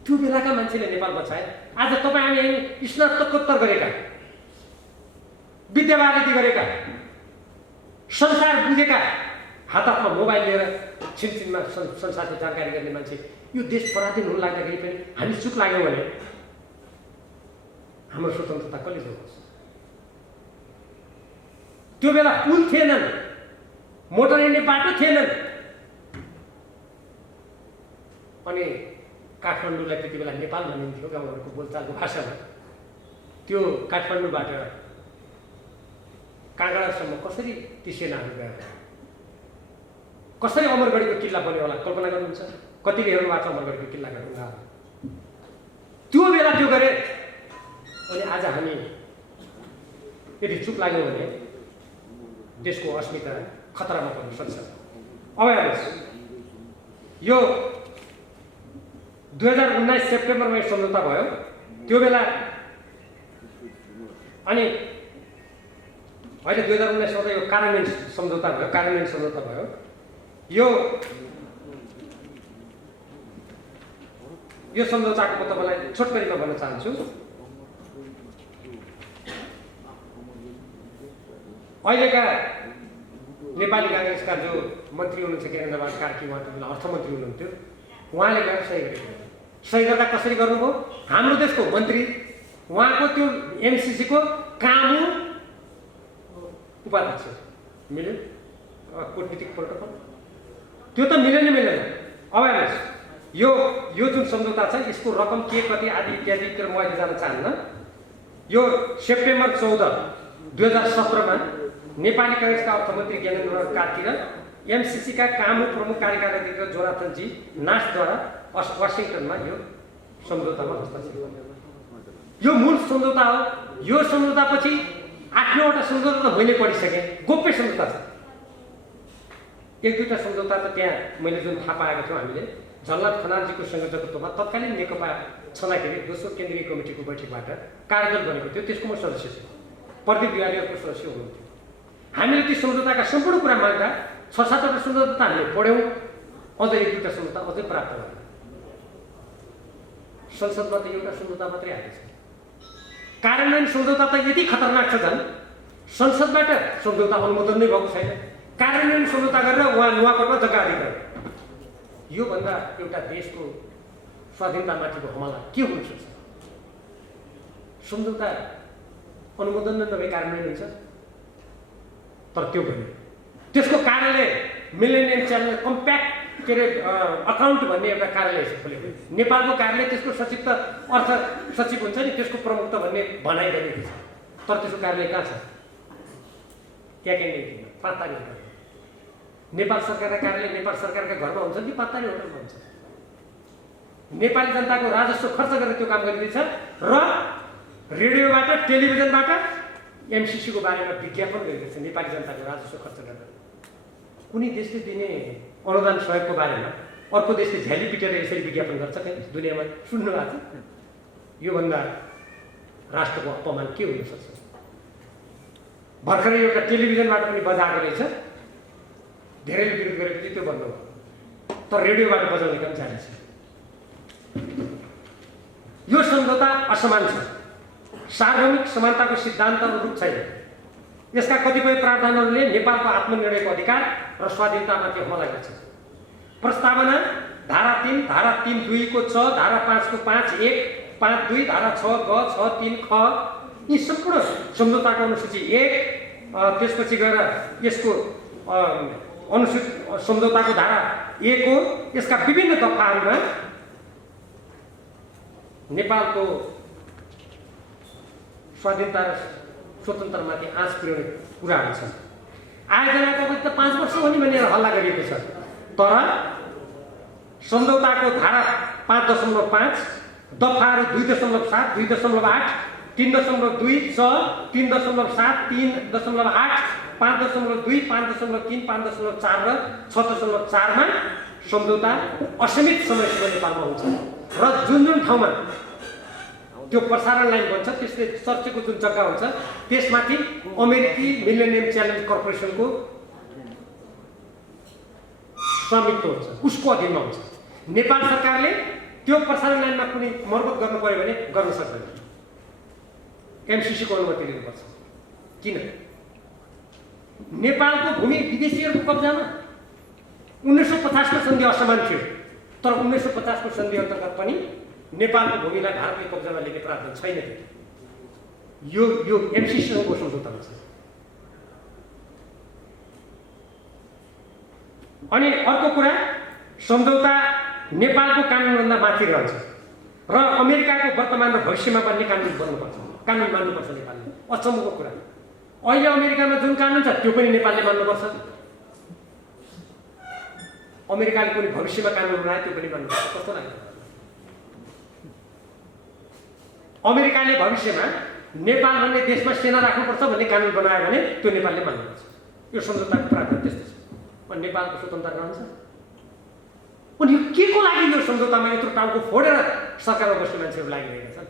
त्यो बेलाका मान्छेले नेपाल बचाए। आज तपाईँ हामी यहीँ स्नातकोत्तर गरेका, विद्यावारिधि गरेका, संसार बुझेका, हातमा मोबाइल लिएर छिनछिनमा संसारको जानकारी गर्ने मान्छे यो देश पराधीन हुन लाग्दाखेरि पनि हामी चुप लाग्यौँ भने हाम्रो स्वतन्त्रता कसले जोगाउँछ? त्यो बेला पुल थिएनन्, मोटर हिँड्ने बाटो थिएनन्, अनि काठमाडौँलाई त्यति बेला नेपाल भनिन्थ्यो गाउँहरूको बोलचालको भाषामा। त्यो काठमाडौँबाट काँगडासम्म कसरी ती सेनाहरू गएर कसरी अमरगढीको किल्ला बन्यो होला कल्पना गर्नुहुन्छ? कतिले हेर्नु भएको छ अमरगढीको किल्लाका ढुङ्गाहरू? त्यो बेला त्यो गरे। अनि आज हामी यदि चुप लाग्यौँ भने देशको अस्मिता खतरामा पर्न सक्छ। अब हेर्नुहोस्, यो 2019 सेप्टेम्बरमा यो सम्झौता भयो। त्यो बेला अनि अहिले 2019 मा यो कार्यान्वयन सम्झौता भयो। यो सम्झौताको म तपाईँलाई छोटकरीमा भन्न चाहन्छु। अहिलेका नेपाली काङ्ग्रेसका जो मन्त्री हुनुहुन्छ ज्ञानेन्द्रबहादुर कार्की, उहाँ त अर्थमन्त्री हुनुहुन्थ्यो, उहाँले गएर सही गरेको। सही गर्दा कसरी गर्नुभयो? हाम्रो देशको मन्त्री, उहाँको त्यो एमसिसीको कामु उपाध्यक्ष मिल्यो। कूटनीतिक प्रोटोकल त्यो त मिलेन। अब हेर्नुहोस्, यो जुन सम्झौता छ यसको रकम के कति आदि इत्यादितिर म अहिले जान चाहन्न। यो सेप्टेम्बर 14, 2017 मा नेपाली काङ्ग्रेसका अर्थमन्त्री ज्ञानेन्द्रबहादुर कार्की र एमसिसीका कामु प्रमुख कार्यकारी अधिकारी जोनाथन जी नासद्वारा वासिङटनमा यो सम्झौतामा हस्ताक्षर गर्नु। यो मूल सम्झौता हो। यो सम्झौतापछि 8-9वटा सम्झौता त मैले पढिसकेँ, गोप्य सम्झौता छ। 1-2टा सम्झौता त त्यहाँ मैले जुन थाहा पाएको थियौँ हामीले झलनाथ खनालजीको संयोजकत्वमा तत्कालीन नेकपा छँदाखेरि दोस्रो केन्द्रीय कमिटीको बैठकबाट कार्यदल बनेको थियो। त्यसको म सदस्य छु, प्रदीप बिहारीको सदस्य हुनुहुन्थ्यो। हामीले ती सम्झौताका सम्पूर्ण कुरा माग्दा 6-7वटा सम्झौता त हामीले पढ्यौँ, अझ 1-2टा सम्झौता अझै प्राप्त भयो। संसदमा त एउटा सम्झौता मात्रै आएको छ। कार्यान्वयन सम्झौता त यति खतरनाक छ, झन् संसदबाट सम्झौता अनुमोदन नै भएको छैन। कार्यान्वयन सम्झौता गरेर उहाँ नुवाकोटमा जग्गा अधिकार। योभन्दा एउटा देशको स्वाधीनतामाथिको हमला के हुन सक्छ? सम्झौता अनुमोदन नभए कार्यान्वयन हुन्छ। तर त्यो भयो। त्यसको कार्यालय मिलेनियम च्यानल कम्प्याक्ट के अरे अकाउन्ट भन्ने एउटा कार्यालय खोलेको। नेपालको कार्यालय त्यसको सचिव त अर्थ सचिव हुन्छ नि, त्यसको प्रमुख त भन्ने भनाइ गरिएको छ। तर त्यसको कार्यालय कहाँ छ? क्याकेन्डीमा, पात्तारी होटल। नेपाल सरकारका कार्यालय नेपाल सरकारका घरमा हुन्छ कि पात्तारी होटलमा हुन्छ? नेपाली जनताको राजस्व खर्च गरेर त्यो काम गरिँदैछ र रेडियोबाट, टेलिभिजनबाट एमसिसीको बारेमा विज्ञापन गरेको छ नेपाली जनताको राजस्व खर्च गरेर। कुनै देशले दिने अनुदान सहयोगको बारेमा अर्को देशले झ्याली पिटेर यसरी विज्ञापन गर्छ क्या दुनियाँमा सुन्नु भएको छ? योभन्दा राष्ट्रको अपमान के हुन सक्छ? भर्खरै एउटा टेलिभिजनबाट पनि बजाएको रहेछ, धेरैले विरोध गरेपछि त्यो बन्द भयो, तर रेडियोबाट बजाउने काम जारी छ। यो सम्झौता असमान छ, सार्वभौमिक समानताको सिद्धान्त अनुरूप छैन। यसका कतिपय प्रावधानहरूले नेपालको आत्मनिर्णयको अधिकार र स्वाधीनतामाथि हमला गर्छ। प्रस्तावना धारा 3, धारा 3(2) को 6, धारा 5 को 5(1), 5(2), धारा 6 ग, 6(3) ख, यी सम्पूर्ण सम्झौताको अनुसूची 1, त्यसपछि गएर यसको सम्झौताको धारा 1 को यसका विभिन्न दफाहरूमा नेपालको स्वाधीनता र स्वतन्त्रतामाथि आँच पुर्याउने कुराहरू छन्। आयोजनाको अवधि त 5 वर्ष हो नि भनेर हल्ला गरिएको छ, तर सम्झौताको धारा 5.5, दफाहरू 2.7, 2.8, 3.2, 6, 3.7, 3.8, 5.2, 5.3, 5.4 र 6.4 मा सम्झौता असीमित समयसम्म नेपालमा हुन्छ र जुन ठाउँमा त्यो प्रसारण लाइन बन्छ त्यसले चर्चेको जुन जग्गा हुन्छ त्यसमाथि अमेरिकी मिलेनियम च्यालेन्ज कर्पोरेसनको स्वामित्व हुन्छ, उसको अधीनमा हुन्छ। नेपाल सरकारले त्यो प्रसारण लाइनमा कुनै मर्मत गर्नु पर्यो भने गर्न सक्दैन, एमसिसीको अनुमति लिनुपर्छ। किन? नेपालको भूमि विदेशीहरूको कब्जामा 1950 को सन्धि असमान थियो, तर 1950 को सन्धि अन्तर्गत पनि नेपालको भूमिलाई भारतले कब्जामा लिने प्रावधान छैन। यो एमसिसीको सम्झौतामा छ। अनि अर्को कुरा, सम्झौता नेपालको कानुनभन्दा माथि रहन्छ र अमेरिकाको वर्तमान र भविष्यमा बन्ने कानुन बन्नुपर्छ, कानुन मान्नुपर्छ नेपालले। अचम्मको कुरा, अहिले अमेरिकामा जुन कानुन छ त्यो पनि नेपालले मान्नुपर्छ। अमेरिकाले कुनै भविष्यमा कानुन बनाए त्यो पनि मान्नुपर्छ। कस्तो लाग्यो? अमेरिकाले भविष्यमा नेपाल भन्ने देशमा सेना राख्नुपर्छ भन्ने कानुन बनायो भने त्यो नेपालले मान्नुपर्छ। यो सम्झौताको प्रावधान त्यस्तो छ। अनि नेपालको स्वतन्त्रता रहन्छ। अनि यो के को लागि यो सम्झौतामा यत्रो टाउको फोडेर सरकारमा बस्ने मान्छेहरू लागिरहेका छन्?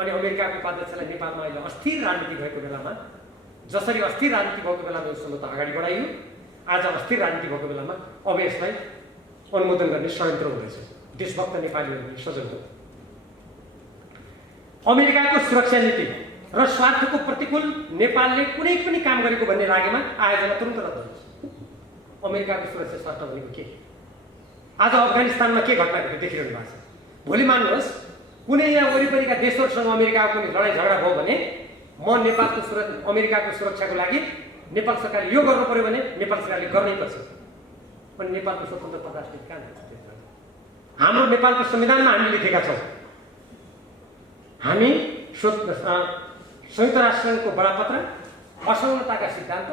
अनि अमेरिकाको उपाध्यक्षलाई नेपालमा अहिले अस्थिर राजनीति भएको बेलामा, जसरी अस्थिर राजनीति भएको बेलामा यो सम्झौता अगाडि बढाइयो, आज अस्थिर राजनीति भएको बेलामा अब यसलाई अनुमोदन गर्ने षड्यन्त्र हुँदैछ। देशभक्त नेपालीहरूले सजग हो। अमेरिकाको सुरक्षा नीति र स्वार्थको प्रतिकूल नेपालले कुनै पनि काम गरेको भन्ने लागेमा आयोजना तुरुन्त रद्द हुन्छ। अमेरिकाको सुरक्षा स्वार्थ भनेको के? आज अफगानिस्तानमा के घटना घट्यो देखिरहनु भएको छ। भोलि मान्नुहोस् कुनै यहाँ वरिपरिका देशहरूसँग अमेरिकाको कुनै लडाइँ झगडा भयो भने म अमेरिकाको सुरक्षाको लागि नेपाल सरकारले यो गर्नु पर्यो भने नेपाल सरकारले गर्नै पर्छ। अनि नेपालको स्वतन्त्र प्रजातन्त्र कहाँ जान्छ? हाम्रो नेपालको संविधानमा हामी लेखेका छौँ, हामी संयुक्त राष्ट्रसङ्घको बडापत्र, असमानताका सिद्धान्त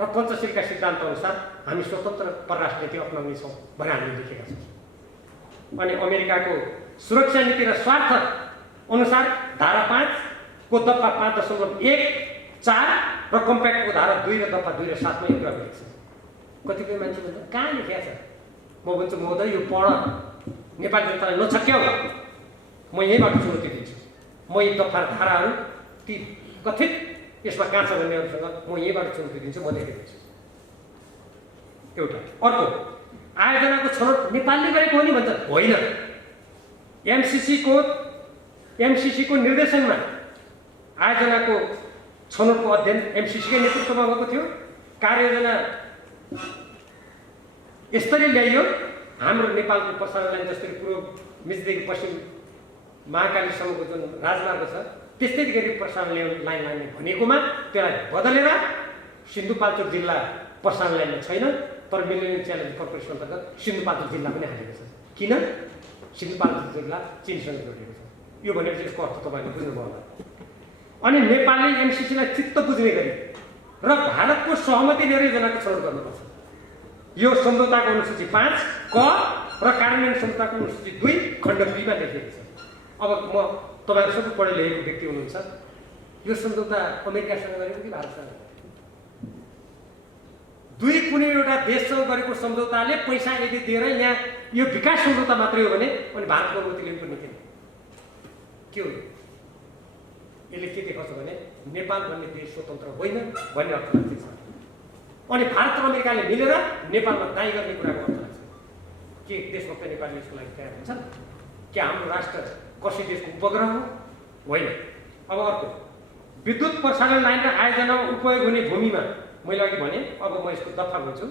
र पञ्चशीलका सिद्धान्त अनुसार हामी स्वतन्त्र परराष्ट्र नीति अपनाउनेछौँ भनेर हामीले लेखेका छौँ। अनि अमेरिकाको सुरक्षा नीति र स्वार्थ अनुसार धारा 5 को दफा 5.1, 4 र कम्प्याक्टको धारा 2 र दफा 2 र 7 मा यो कुरा लेखेको छ। कतिपय मान्छे भन्छ कहाँ लेखेको छ? म भन्छु महोदय यो पढ, नेपाली जनतालाई नछक्याउ। म यहीँबाट चुनौती दिन्छु। म यी दफा धाराहरू ती कथित यसमा कहाँ छ भन्नेहरूसँग म यहीँबाट चुनौती दिन्छु, म लेखेको छु। एउटा। अर्को, आयोजनाको छनौट नेपालले गरेको हो नि भन्छ। होइन, एमसिसीको निर्देशनमा आयोजनाको छनौटको अध्ययन एमसिसीकै नेतृत्वमा भएको थियो। कार्ययोजना यसरी ल्याइयो, हाम्रो नेपालको प्रसारण लाइन जसरी पूर्व मेचीदेखि पश्चिम महाकालीसम्मको जुन राजमार्ग छ त्यस्तै गरी प्रसारण लाइन लाने भनेकोमा त्यसलाई बदलेर सिन्धुपाल्चोक जिल्ला प्रसारण लाइनमा छैन, तर मिलेनियम च्यालेन्ज कर्पोरेसन अन्तर्गत सिन्धुपाल्चोक जिल्ला पनि हालेको छ। किन? सिन्धुपाल्चोक जिल्ला चीनसँग जोडिएको छ। यो भनेर चाहिँ यसको अर्थ तपाईँले बुझ्नुभयो होला। अनि नेपालले एमसिसीलाई चित्त बुझ्ने गरी र भारतको सहमति लिएर योजनाको छनौट गर्नुपर्छ। यो सम्झौताको अनुसूची 5 क र कार्यान्वयन सम्झौताको अनुसूची 2 खण्ड 2 मा लेखिएको छ। अब म तपाईँहरू सबै पढे लेखेको व्यक्ति हुनुहुन्छ, यो सम्झौता अमेरिकासँग गरेको कि भारतसँग? दुई कुनै एउटा देशसँग गरेको सम्झौताले पैसा यदि दिएर यहाँ यो विकास सम्झौता मात्रै हो भने अनि भारतको अनुमति लिनुपर्ने किन? के हो? यसले के देखाउँछ भने नेपाल भन्ने देश स्वतन्त्र होइन भन्ने अर्थ लाग्छ। अनि भारत र अमेरिकाले मिलेर नेपालमा दाइ गर्ने कुराको अर्थ लाग्छ। के देशभक्त नेपाली यसको लागि तयार हुन्छन्? के हाम्रो राष्ट्र कसै देशको उपग्रह हो? होइन। अब अर्को, विद्युत प्रसारण लाइन र आयोजनामा उपयोग हुने भूमिमा मैले अघि भने, अब म यसको दफा भन्छु,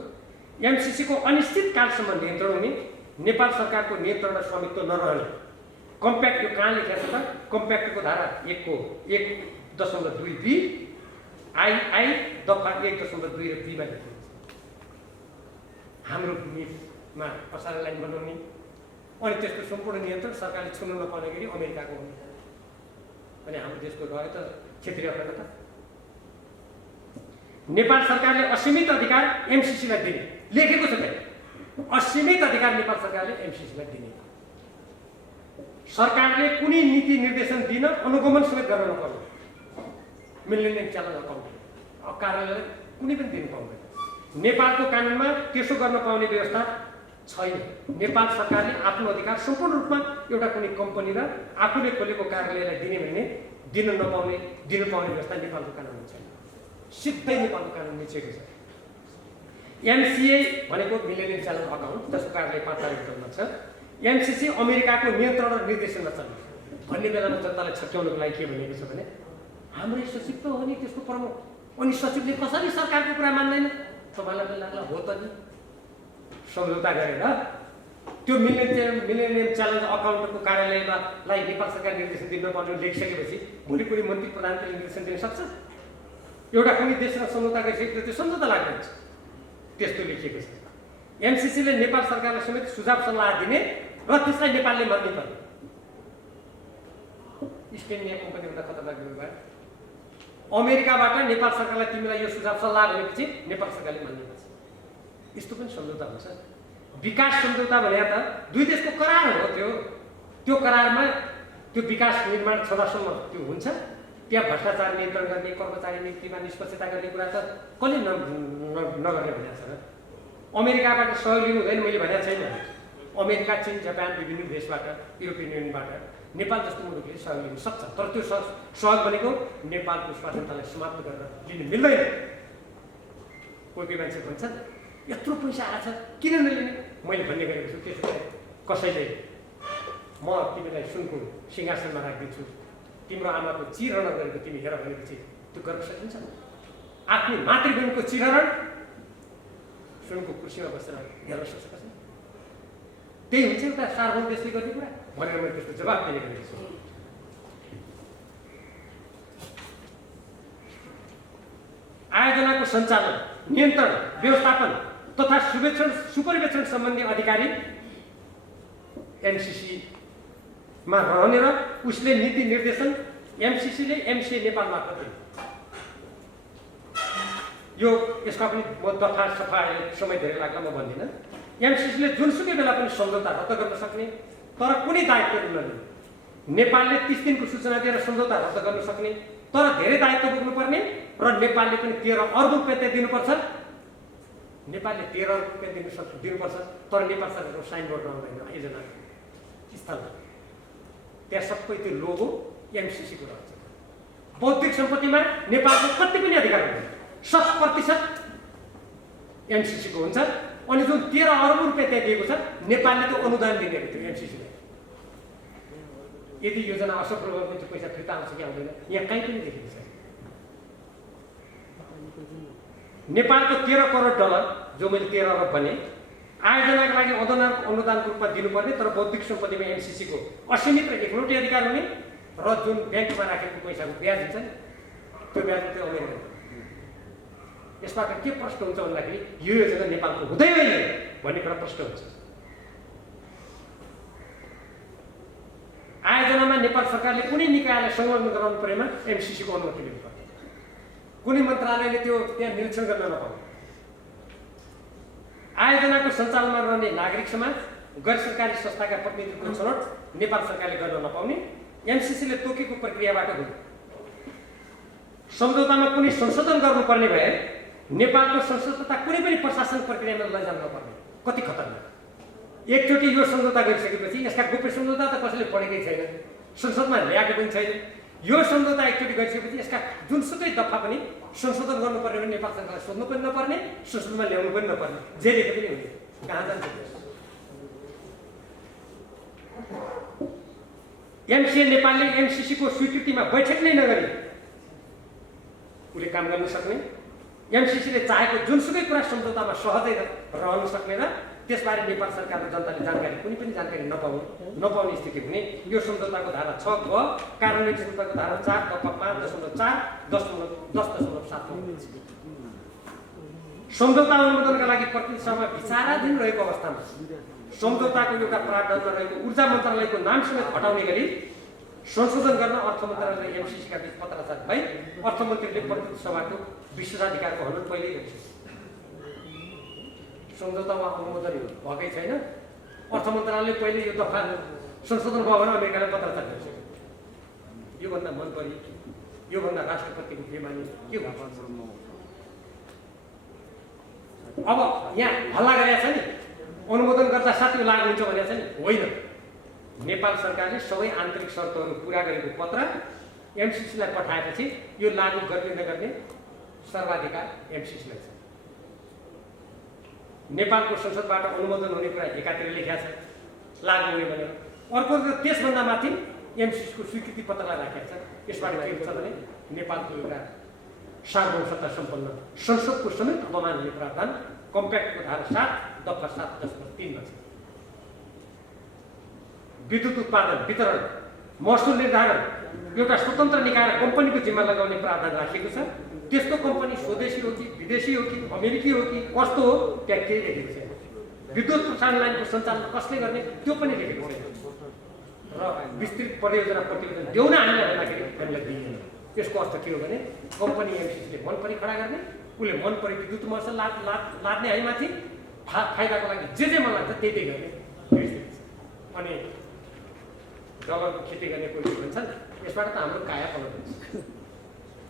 एमसिसीको अनिश्चित कालसम्म नियन्त्रण हुने, नेपाल सरकारको नियन्त्रण र स्वामित्व नरहने। कम्प्याक्ट यो कहाँ लेखेको छ त? कम्प्याक्टको धारा 1 को 1.2b आई दफा 1.2 र b मा लेखिएको छ। हाम्रो भूमिमा प्रसारण लाइन बनाउने अनि त्यसको सम्पूर्ण नियन्त्रण सरकारले छुन नपाउने गरी अमेरिकाको हुने। अनि हाम्रो देशको रह्यो त क्षेत्रीय अखण्डता। नेपाल सरकारले असीमित अधिकार एमसिसीलाई दिने लेखेको छ। असीमित अधिकार नेपाल सरकारले एमसिसीलाई दिने। सरकारले कुनै नीति निर्देशन दिन अनुगमन समेत गर्न नपाउने। मिलेनियम च्यालेन्ज अकाउन्ट कार्यालयले कुनै पनि दिन पाउँदैन। नेपालको कानुनमा त्यसो गर्न पाउने व्यवस्था छैन। नेपाल सरकारले आफ्नो अधिकार सम्पूर्ण रूपमा एउटा कुनै कम्पनी र आफूले खोलेको कार्यालयलाई दिने भने दिन पाउने व्यवस्था नेपालको कानुनमा छैन। सिधै नेपालको कानुन निचेको छ। एमसिए भनेको मिलेनियम च्यालेन्ज अकाउन्ट, जसको कार्यालय 5 तारिकमा छ। एमसिसी अमेरिकाको नियन्त्रण र निर्देशनमा चल्छ भन्ने बेलामा जनतालाई छक्याउनको लागि के भनेको छ भने हाम्रै सचिव त हो नि त्यसको प्रमुख, अनि सचिवले कसरी सरकारको कुरा मान्दैन? तपाईँलाई पनि लाग्ला हो त नि। सम्झौता गरेर त्यो मिलेनियम च्यालेन्ज अकाउन्टको कार्यालयलाई नेपाल सरकार निर्देशन दिन नपर्ने लेखिसकेपछि भोलि कुनै मन्त्री प्रधानले निर्देशन दिन सक्छ? एउटा कुनै देशसँग सम्झौता गरिसकेपछि त्यो सम्झौता लाग्दैन। त्यस्तो लेखिएको छ। एमसिसीले नेपाल सरकारलाई समेत सुझाव सल्लाह दिने र त्यसलाई नेपालले मान्ने पर्ने। इस्ट इन्डिया कम्पनी भन्दा खतरनाक भयो। अमेरिकाबाट नेपाल सरकारलाई तिमीलाई यो सुझाव सल्लाह भनेपछि नेपाल सरकारले मान्ने पर्छ। यस्तो पनि सम्झौता हुन्छ। विकास सम्झौता भने त दुई देशको करार हो। त्यो करारमा त्यो विकास निर्माण छँदासम्म त्यो हुन्छ। त्यहाँ भ्रष्टाचार नियन्त्रण गर्ने, कर्मचारी नियुक्तिमा निष्पक्षता गर्ने कुरा त कसले नगर्ने भनेको छ र? अमेरिकाबाट सहयोग लिनु हुँदैन मैले भनेको छैन। अमेरिका, चीन, जापान, विभिन्न देशबाट, युरोपियन युनियनबाट नेपाल जस्तो मुलुकले सहयोग लिन सक्छ। तर त्यो सहयोग भनेको नेपालको स्वाधीनतालाई समाप्त गरेर लिनु मिल्दैन। कोही मान्छे भन्छ यत्रो पैसा आछ किन नलिने? मैले भन्ने गरेको छु। त्यसो भए कसैले म तिमीलाई सुनको सिंहासनमा राखिदिन्छु, तिम्रो आमाको चिरहरण गरेको तिमी हेर भनेपछि त्यो गर्न सकिन्छ? आफ्नो मातृभूमिको चिरहरण सुनको कुर्सीमा बसेर हेर्न सक्छ? त्यही हुन्छ एउटा सार्वभौम देशले गर्ने कुरा भनेर मैले त्यसको जवाब दिने गरेको छु। आयोजनाको सञ्चालन, नियन्त्रण, व्यवस्थापन तथा सुपरिवेक्षण सम्बन्धी अधिकारी एमसिसीमा रहने र उसले नीति निर्देशन एमसिसीले एमसिए नेपाल मार्फत दिने। यो यसका पनि म दफा सफा समय धेरै लाग्ला म भन्दिनँ। एमसिसीले जुनसुकै बेला पनि सम्झौता रद्द गर्न सक्ने, तर कुनै दायित्व नलिने। नेपालले 30 दिनको सूचना दिएर सम्झौता रद्द गर्न सक्ने, तर धेरै दायित्व बोक्नुपर्ने र नेपालले पनि 13 अर्ब रुपियाँ दिनुपर्छ। नेपालले 13 अर्ब रुपियाँ दिनुपर्छ, तर नेपाल सरकारको साइनबोर्ड रहँदैन आयोजना स्थल। त्यहाँ सबै त्यो लोगो एमसिसीको रहन्छ। बौद्धिक सम्पत्तिमा नेपालको कति पनि अधिकार हुँदैन, 100% एमसिसीको हुन्छ। अनि जुन 13 अर्ब रुपियाँ त्यहाँ दिएको छ नेपालले त्यो अनुदान दिने हो त्यो एमसिसीले। यदि योजना असफल भयो भने त्यो पैसा फिर्ता आउँछ कि आउँदैन यहाँ कहीँ पनि देखिएको छैन। नेपालको 13 करोड डलर जो मैले 13 अर्ब भने आयोजनाको लागि अनुदानको रूपमा दिनुपर्ने, तर बौद्धिक सम्पत्तिमा एमसिसीको असीमित र एकलौटे अधिकार हुने र जुन ब्याङ्कमा राखेको पैसाको ब्याज हुन्छ नि त्यो ब्याज त्यो अमेरिका। यसबाट के प्रश्न हुन्छ भन्दाखेरि यो योजना नेपालको हुँदैन भन्ने कुरा प्रश्न हुन्छ। आयोजनामा नेपाल सरकारले कुनै निकायलाई संलग्न गराउनु परेमा एमसिसीको अनुमति लिनुपर्छ। कुनै मन्त्रालयले त्यो त्यहाँ निरीक्षण गर्न नपाउने। आयोजनाको सञ्चालनमा रहने नागरिक समाज, गैर सरकारी संस्थाका प्रतिनिधित्वको छनौट नेपाल सरकारले गर्न नपाउने। एमसिसीले तोकेको प्रक्रियाबाट हुने सम्झौतामा कुनै संशोधन गर्नुपर्ने भए नेपालको संसद तथा कुनै पनि प्रशासन प्रक्रियामा लैजान नपर्ने। कति खतरनाक! एकचोटि यो सम्झौता गरिसकेपछि यसका गोप्य सम्झौता त कसैले पढेकै छैन, संसदमा ल्याएको पनि छैन। यो सम्झौता एकचोटि गरिसकेपछि यसका जुनसुकै दफा पनि संशोधन गर्नुपर्ने भने नेपाल सरकारलाई सोध्नु पनि नपर्ने, संसदमा ल्याउनु पनि नपर्ने, जे लेखे पनि हुने। कहाँ जान्छ? एमसिए नेपालले एमसिसीको स्वीकृतिमा बैठक नै नगरी उसले काम गर्न सक्ने, एमसिसीले चाहेको जुनसुकै कुरा सम्झौतामा सहजै रहन सक्ने र त्यसबारे नेपाल सरकार र जनताले जानकारी कुनै पनि जानकारी नपाउने स्थिति हुने। यो सम्झौताको धारा 6 ग कार्यान्वयन सम्झौताको धारा 4 दफा 5.4 10.7 सम्झौता अनुमोदनका लागि प्रतिनिधि सभा विचाराधीन रहेको अवस्थामा सम्झौताको एउटा प्रावधानमा रहेको ऊर्जा मन्त्रालयको नाम समेत हटाउने गरी संशोधन गर्न अर्थ मन्त्रालय र एमसिसीका बीच पत्राचार भई अर्थमन्त्रीले प्रतिनिधि सभाको विशेषाधिकारको हनन पहिल्यै गरिसके। सम्झौतामा अनुमोदन भएकै छैन, अर्थ मन्त्रालयले पहिले यो दफा संशोधन भयो भने अमेरिकालाई पत्राचार गरिसक्यो। योभन्दा मन परी, योभन्दा राष्ट्रपतिको बेमानी के हुन्छ? अब यहाँ हल्ला गरेका छ नि, अनुमोदन गर्दा साथ यो लागू हुन्छ भनेको छ नि, होइन। नेपाल सरकारले सबै आन्तरिक शर्तहरू पुरा गरेको पत्र एमसिसीलाई पठाएपछि यो लागू गर्ने नगर्ने सर्वाधिकार एमसिसीलाई छ। नेपालको संसदबाट अनुमोदन हुने कुरा एकातिर लेखिया छ लागू हुने भनेर, अर्को त्यसभन्दा माथि एमसिसीको स्वीकृति पत्रलाई राखेको छ। यसबाट के हुन्छ भने नेपालको एउटा सार्वभौमसत्ता सम्पन्न संसदको समेत अपमान हुने प्रावधान कम्प्याक्टको धारा 7 दफा 7.3 मा छ। विद्युत उत्पादन, वितरण, महसुल निर्धारण एउटा स्वतन्त्र निकाय र कम्पनीको जिम्मा लगाउने प्रावधान राखिएको छ। त्यस्तो कम्पनी स्वदेशी हो कि विदेशी हो कि अमेरिकी हो कि कस्तो हो त्यहाँ केही लेखेको छैन। विद्युत प्रसारण लाइनको सञ्चालन कसले गर्ने त्यो पनि लेखेको छैन र विस्तृत परियोजना प्रतिवेदन देउन हामीलाई भन्दाखेरि हामीलाई दिइएन। यसको अर्थ के हो भने कम्पनी एमसिसीले मन परी खडा गर्ने, उसले मन परी विद्युत महसुल लाद्ने हामीमाथि फाइदाको लागि जे मन लाग्छ त्यही गर्ने। अनि डलरको खेती गर्ने कोही भन्छन्, यसबाट त हाम्रो काया पलट हुन्छ।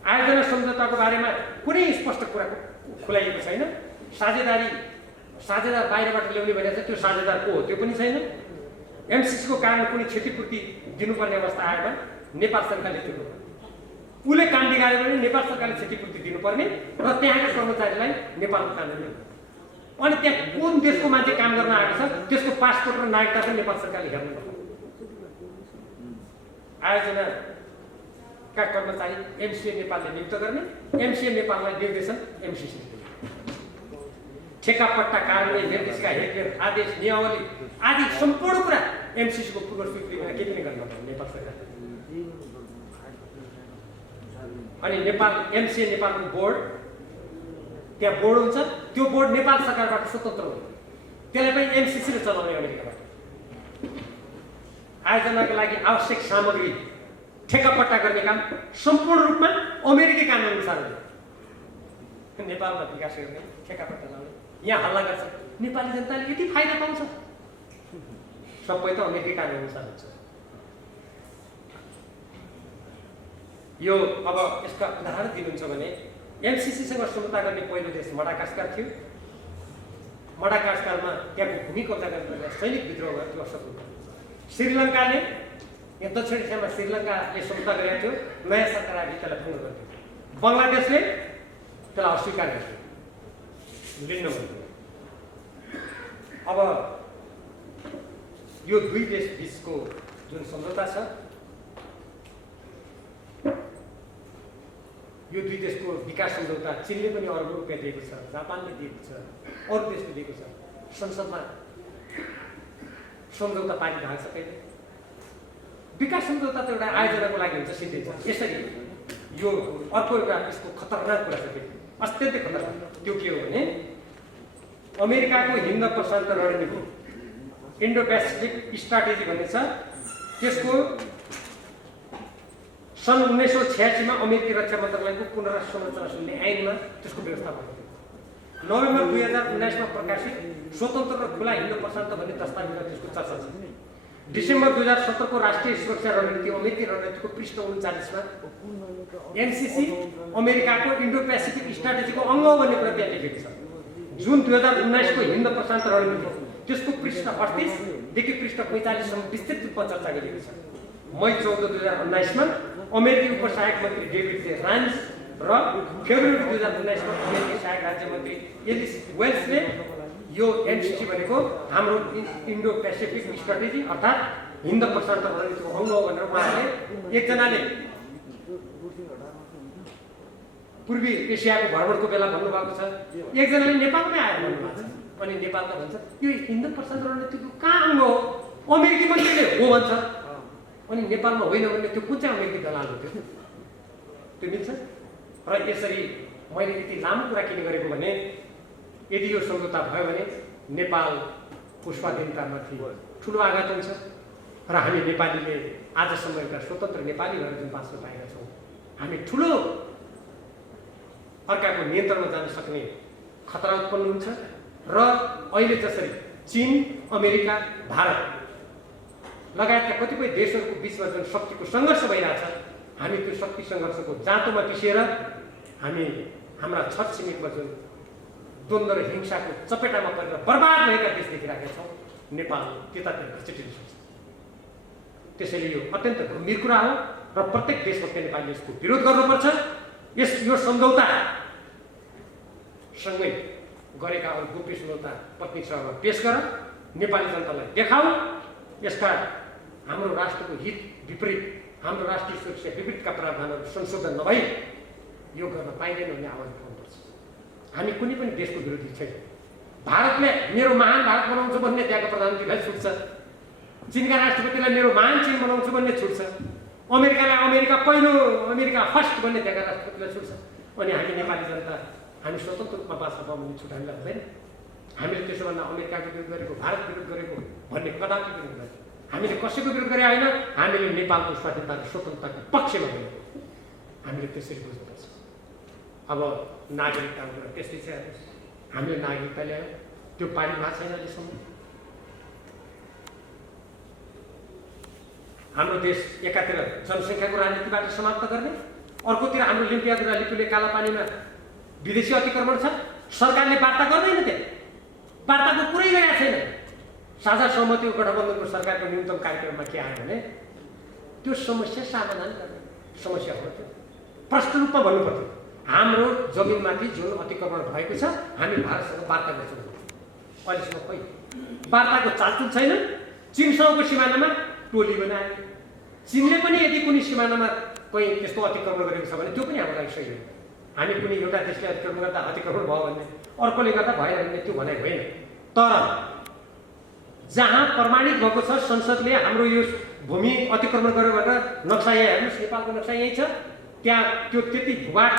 आयोजना सम्झौताको बारेमा कुनै स्पष्ट कुरा खुलाइएको छैन। साझेदार बाहिरबाट ल्याउने भनेको छ, त्यो साझेदार को हो त्यो पनि छैन। एमसिसीको कारण कुनै क्षतिपूर्ति दिनुपर्ने अवस्था आएमा नेपाल सरकारले त्यो उसले काम बिगार्यो भने नेपाल सरकारले क्षतिपूर्ति दिनुपर्ने र त्यहाँका कर्मचारीलाई नेपालको कानुन। अनि त्यहाँ कुन देशको मान्छे काम गर्न आएको छ त्यसको पासपोर्ट र नागरिकता पनि नेपाल सरकारले हेर्नुपर्छ। आयोजनाका कर्मचारी एमसिए नेपालले नियुक्त गर्ने, एमसिए नेपाललाई निर्देशन एमसिसीले दिने। ठेक्कापट्टा कार्यान्वयन निर्देशिका हेरफेर आदेश नियमावली आदि सम्पूर्ण कुरा एमसिसीको पूर्व स्वीकृतिमा के पनि गर्न पर्छ नेपाल सरकारले। अनि नेपाल एमसिए नेपालको बोर्ड, त्यहाँ बोर्ड हुन्छ, त्यो बोर्ड नेपाल सरकारबाट स्वतन्त्र हो, त्यसलाई पनि एमसिसीले चलाउने अमेरिकाबाट। आयोजनाको लागि आवश्यक सामग्री ठेक्कापट्टा गर्ने काम सम्पूर्ण रूपमा अमेरिकी कानुन अनुसार हो। नेपालमा विकास गर्ने, ठेक्कापट्टा लाउने, यहाँ हल्ला गर्छ नेपाली जनताले यति फाइदा पाउँछ, सबै त अमेरिकी कानुन अनुसार हुन्छ। यो अब यसका उदाहरण दिनुहुन्छ भने एमसिसीसँग सम्झौता गर्ने पहिलो देश मडागास्कर थियो। मडागास्करमा त्यहाँको भूमि कब्जा गर्ने सैनिक विद्रोह थियो असफल। श्रीलङ्काले यहाँ दक्षिण एसियामा श्रीलङ्काले सम्झौता गरेको थियो, नयाँ सरकार आएपछि त्यसलाई भङ्ग गर्थ्यो। बङ्गलादेशले त्यसलाई अस्वीकार गर्थ्यो, लिन्न भन्थ्यो। अब यो दुई देश बिचको जुन सम्झौता छ, यो दुई देशको विकास सम्झौता चीनले पनि अरबौं रुपियाँ दिएको छ, जापानले दिएको छ, अरू देशले दिएको छ। संसदमा सम्झौता पारित भएको छ कहिले? विकास सम्झौता त एउटा आयोजनाको लागि हुन्छ, सिधै छ। यसरी यो अर्को एउटा यसको खतरनाक कुरा छ, अत्यन्तै खतरनाक। त्यो के हो भने अमेरिकाको हिन्द प्रशान्त रणनीति इन्डो पेसिफिक स्ट्राटेजी भन्ने छ। त्यसको सन् 1986 मा अमेरिकी रक्षा मन्त्रालयको पुनर्संरचना सम्बन्धी ऐनमा त्यसको व्यवस्था भएको थियो। नोभेम्बर 2019 मा प्रकाशित स्वतन्त्र र खुला हिन्द प्रशान्त भन्ने दस्तावेजमा त्यसको चर्चा छ। डिसेम्बर 2017 को राष्ट्रिय सुरक्षा रणनीति अमेरिकी रणनीतिको पृष्ठ 39 मा एनसीसी अमेरिकाको इन्डो पेसिफिक स्ट्राटेजीको अङ्ग हो भन्ने कुरा त्यहाँ लेखेको छ। जुन 2019 को हिन्द प्रशान्त रणनीति त्यसको पृष्ठ 38 देखि पृष्ठ 45 सम्म विस्तृत रूपमा चर्चा गरिएको छ। मई 14, 2019 मा अमेरिकी उपसहायक मन्त्री डेभिड जे रान्स र फेब्रुअरी 2019 मा अमेरिकी सहायक राज्य मन्त्री एलिस वेल्सले यो एनसीसी भनेको हाम्रो इन्डो पेसिफिक स्ट्राटेजी अर्थात् हिन्द प्रशान्त रणनीतिको अङ्ग हो भनेर उहाँले एकजनाले पूर्वी एसियाको भ्रमणको बेला भन्नुभएको छ, एकजनाले नेपालमै आएर भन्नुभएको छ। अनि नेपालमा भन्छ यो हिन्द प्रशान्त रणनीतिको कहाँ अङ्ग हो? अमेरिकी मन्त्रीले हो भन्छ। अनि नेपालमा होइन भने त्यो कुन चाहिँ अमेरिकी दलाल हो? त्यो मिल्छ? र यसरी मैले यति लामो कुरा किन गरेको भने यदि यो सम्झौता भयो भने नेपालको स्वाधीनतामाथि ठुलो आघात हुन्छ र हामी नेपालीले आजसम्म एउटा स्वतन्त्र नेपाली भएर जुन बाँच्न पाएका छौँ, हामी ठुलो अर्काको नियन्त्रणमा जान सक्ने खतरा उत्पन्न हुन्छ। र अहिले जसरी चीन, अमेरिका, भारत लगायतका कतिपय देशहरूको बिचमा जुन शक्तिको सङ्घर्ष भइरहेछ, हामी त्यो शक्ति सङ्घर्षको जाँतोमा पिसेर हामी हाम्रा छरछिमेकमा जुन द्वन्द्व र हिंसाको चपेटामा परेर बर्बाद भएका देश देखिरहेका छौँ, नेपाल त्यतातिर खचिटिन सक्छ। त्यसैले यो अत्यन्त गम्भीर कुरा हो र प्रत्येक देशभक्त नेपालीले यसको विरोध गर्नुपर्छ। यो सम्झौता सँगै गरेका अरू गोप्य सम्झौता पत्नी सभामा पेश गर, नेपाली जनतालाई देखाऊ। यसका हाम्रो राष्ट्रको हित विपरीत, हाम्रो राष्ट्रिय सुरक्षा विपरीतका प्रावधानहरू संशोधन नभई यो गर्न पाइँदैन भन्ने आवाज उठाउनुपर्छ। हामी कुनै पनि देशको विरोधी छैन। भारतले मेरो महान भारत बनाउँछु भन्ने त्यहाँको प्रधानमन्त्रीलाई छुट छ, चीनका राष्ट्रपतिलाई मेरो महान चीन बनाउँछु भन्ने छुट छ, अमेरिकालाई अमेरिका पहिलो, अमेरिका फर्स्ट भन्ने त्यहाँका राष्ट्रपतिलाई छुट छ। अनि हामी नेपाली जनता हामी स्वतन्त्र रूपमा बाँच्न पाऊँ भन्ने छुट हामीलाई हुँदैन। हामीले त्यसो भन्दा अमेरिकाको विरोध गरेको, भारत विरोध गरेको भन्ने कदापि पनि हुँदैन। हामीले कसैको विरोध गरे होइन, हामीले नेपालको स्वाधीनता र स्वतन्त्रताको पक्षमा गरेको। हामीले त्यसरी बुझ्नुपर्छ। अब नागरिकताको कुरा त्यस्तै छ। हामीले नागरिकता ल्यायौँ, त्यो पारित भएको छैन अहिलेसम्म। हाम्रो देश एकातिर जनसङ्ख्याको राजनीतिबाट समाप्त गर्ने, अर्कोतिर हाम्रो लिम्पियादुरा लिपुले कालापानीमा विदेशी अतिक्रमण छ, सरकारले वार्ता गर्दैन। त्यहाँ वार्ताको कुरै गरेका छैन। साझा सहमतिको गठबन्धनको सरकारको न्यूनतम कार्यक्रममा के आयो भने त्यो समस्या समाधान गर्ने समस्या हो। त्यो प्रष्ट रूपमा भन्नुपर्थ्यो, हाम्रो जमिनमाथि जुन अतिक्रमण भएको छ हामी भारतसँग वार्ता गर्छौँ। अहिलेसम्म खोइ वार्ताको चालचुल छैन। चीनसँगको सिमानामा टोली बनायो। चीनले पनि यदि कुनै सिमानामा कोही त्यस्तो अतिक्रमण गरेको छ भने त्यो पनि हाम्रो लागि सही हो। हामी कुनै एउटा देशले अतिक्रमण गर्दा अतिक्रमण भयो भन्ने, अर्कोले गर्दा भएन भन्ने त्यो भनाइ होइन। तर जहाँ प्रमाणित भएको छ संसदले हाम्रो यो भूमि अतिक्रमण गर्यो भनेर नक्सा यहाँ हेर्नुहोस्, नेपालको नक्सा यही छ, त्यहाँ त्यो त्यति भूभाग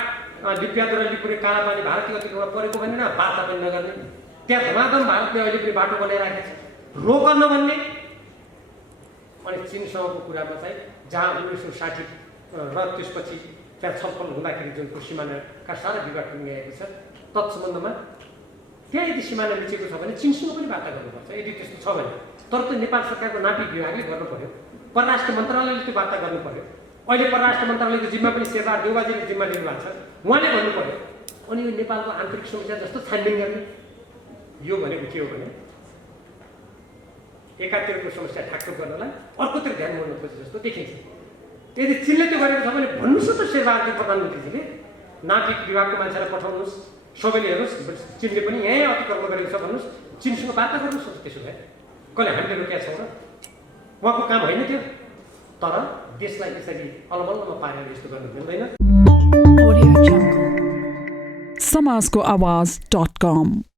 लिम्पियादुरा लिपुले कालापानी भारतीय अतिक्रमण परेको भन्ने न वार्ता पनि नगर्ने। त्यहाँ धमाधम भारतले अहिले पनि बाटो बनाइराखेको छ, रोक्न भन्ने। अनि चीनसँगको कुरामा चाहिँ जहाँ 1960 र त्यसपछि त्यहाँ छलफल हुँदाखेरि जुन सिमानाका सारा विवाद पनि आएको छ, तत्सम्बन्धमा त्यहाँ यदि सिमाना मिचेको छ भने चीनसँग पनि वार्ता गर्नुपर्छ यदि त्यस्तो छ भने। तर त्यो नेपाल सरकारको नागरिक विभागले गर्नु पर्यो, परराष्ट्र मन्त्रालयले त्यो वार्ता गर्नु पर्यो। अहिले परराष्ट्र मन्त्रालयको जिम्मा पनि शेरबहादुर देउवाजीले जिम्मा लिनु भएको छ, उहाँले भन्नु पर्यो। अनि यो नेपालको आन्तरिक समस्या जस्तो छानबिन गर्ने। यो भनेको के हो भने एकातिरको समस्या ठाकठोक गर्नलाई अर्कोतिर ध्यान दिनु खोजे जस्तो देखिन्छ। यदि चीनले त्यो गरेको छ भने भन्नुहोस् न त शेरबहादुर प्रधानमन्त्रीजीले, नागरिक विभागको मान्छेलाई पठाउनुहोस्, सबैले हेर्नुहोस् चीनले पनि यहीँ अतिक्रमण गरेको छ भन्नुहोस्, चीनसँग वार्ता गर्नुहोस्। त्यसो भए कसले हामीले रोकेका छौँ र? उहाँको काम होइन त्यो। तर देशलाई यसरी अलमल्लमा पारेर यस्तो गर्न मिल्दैन। समाजको आवाज.com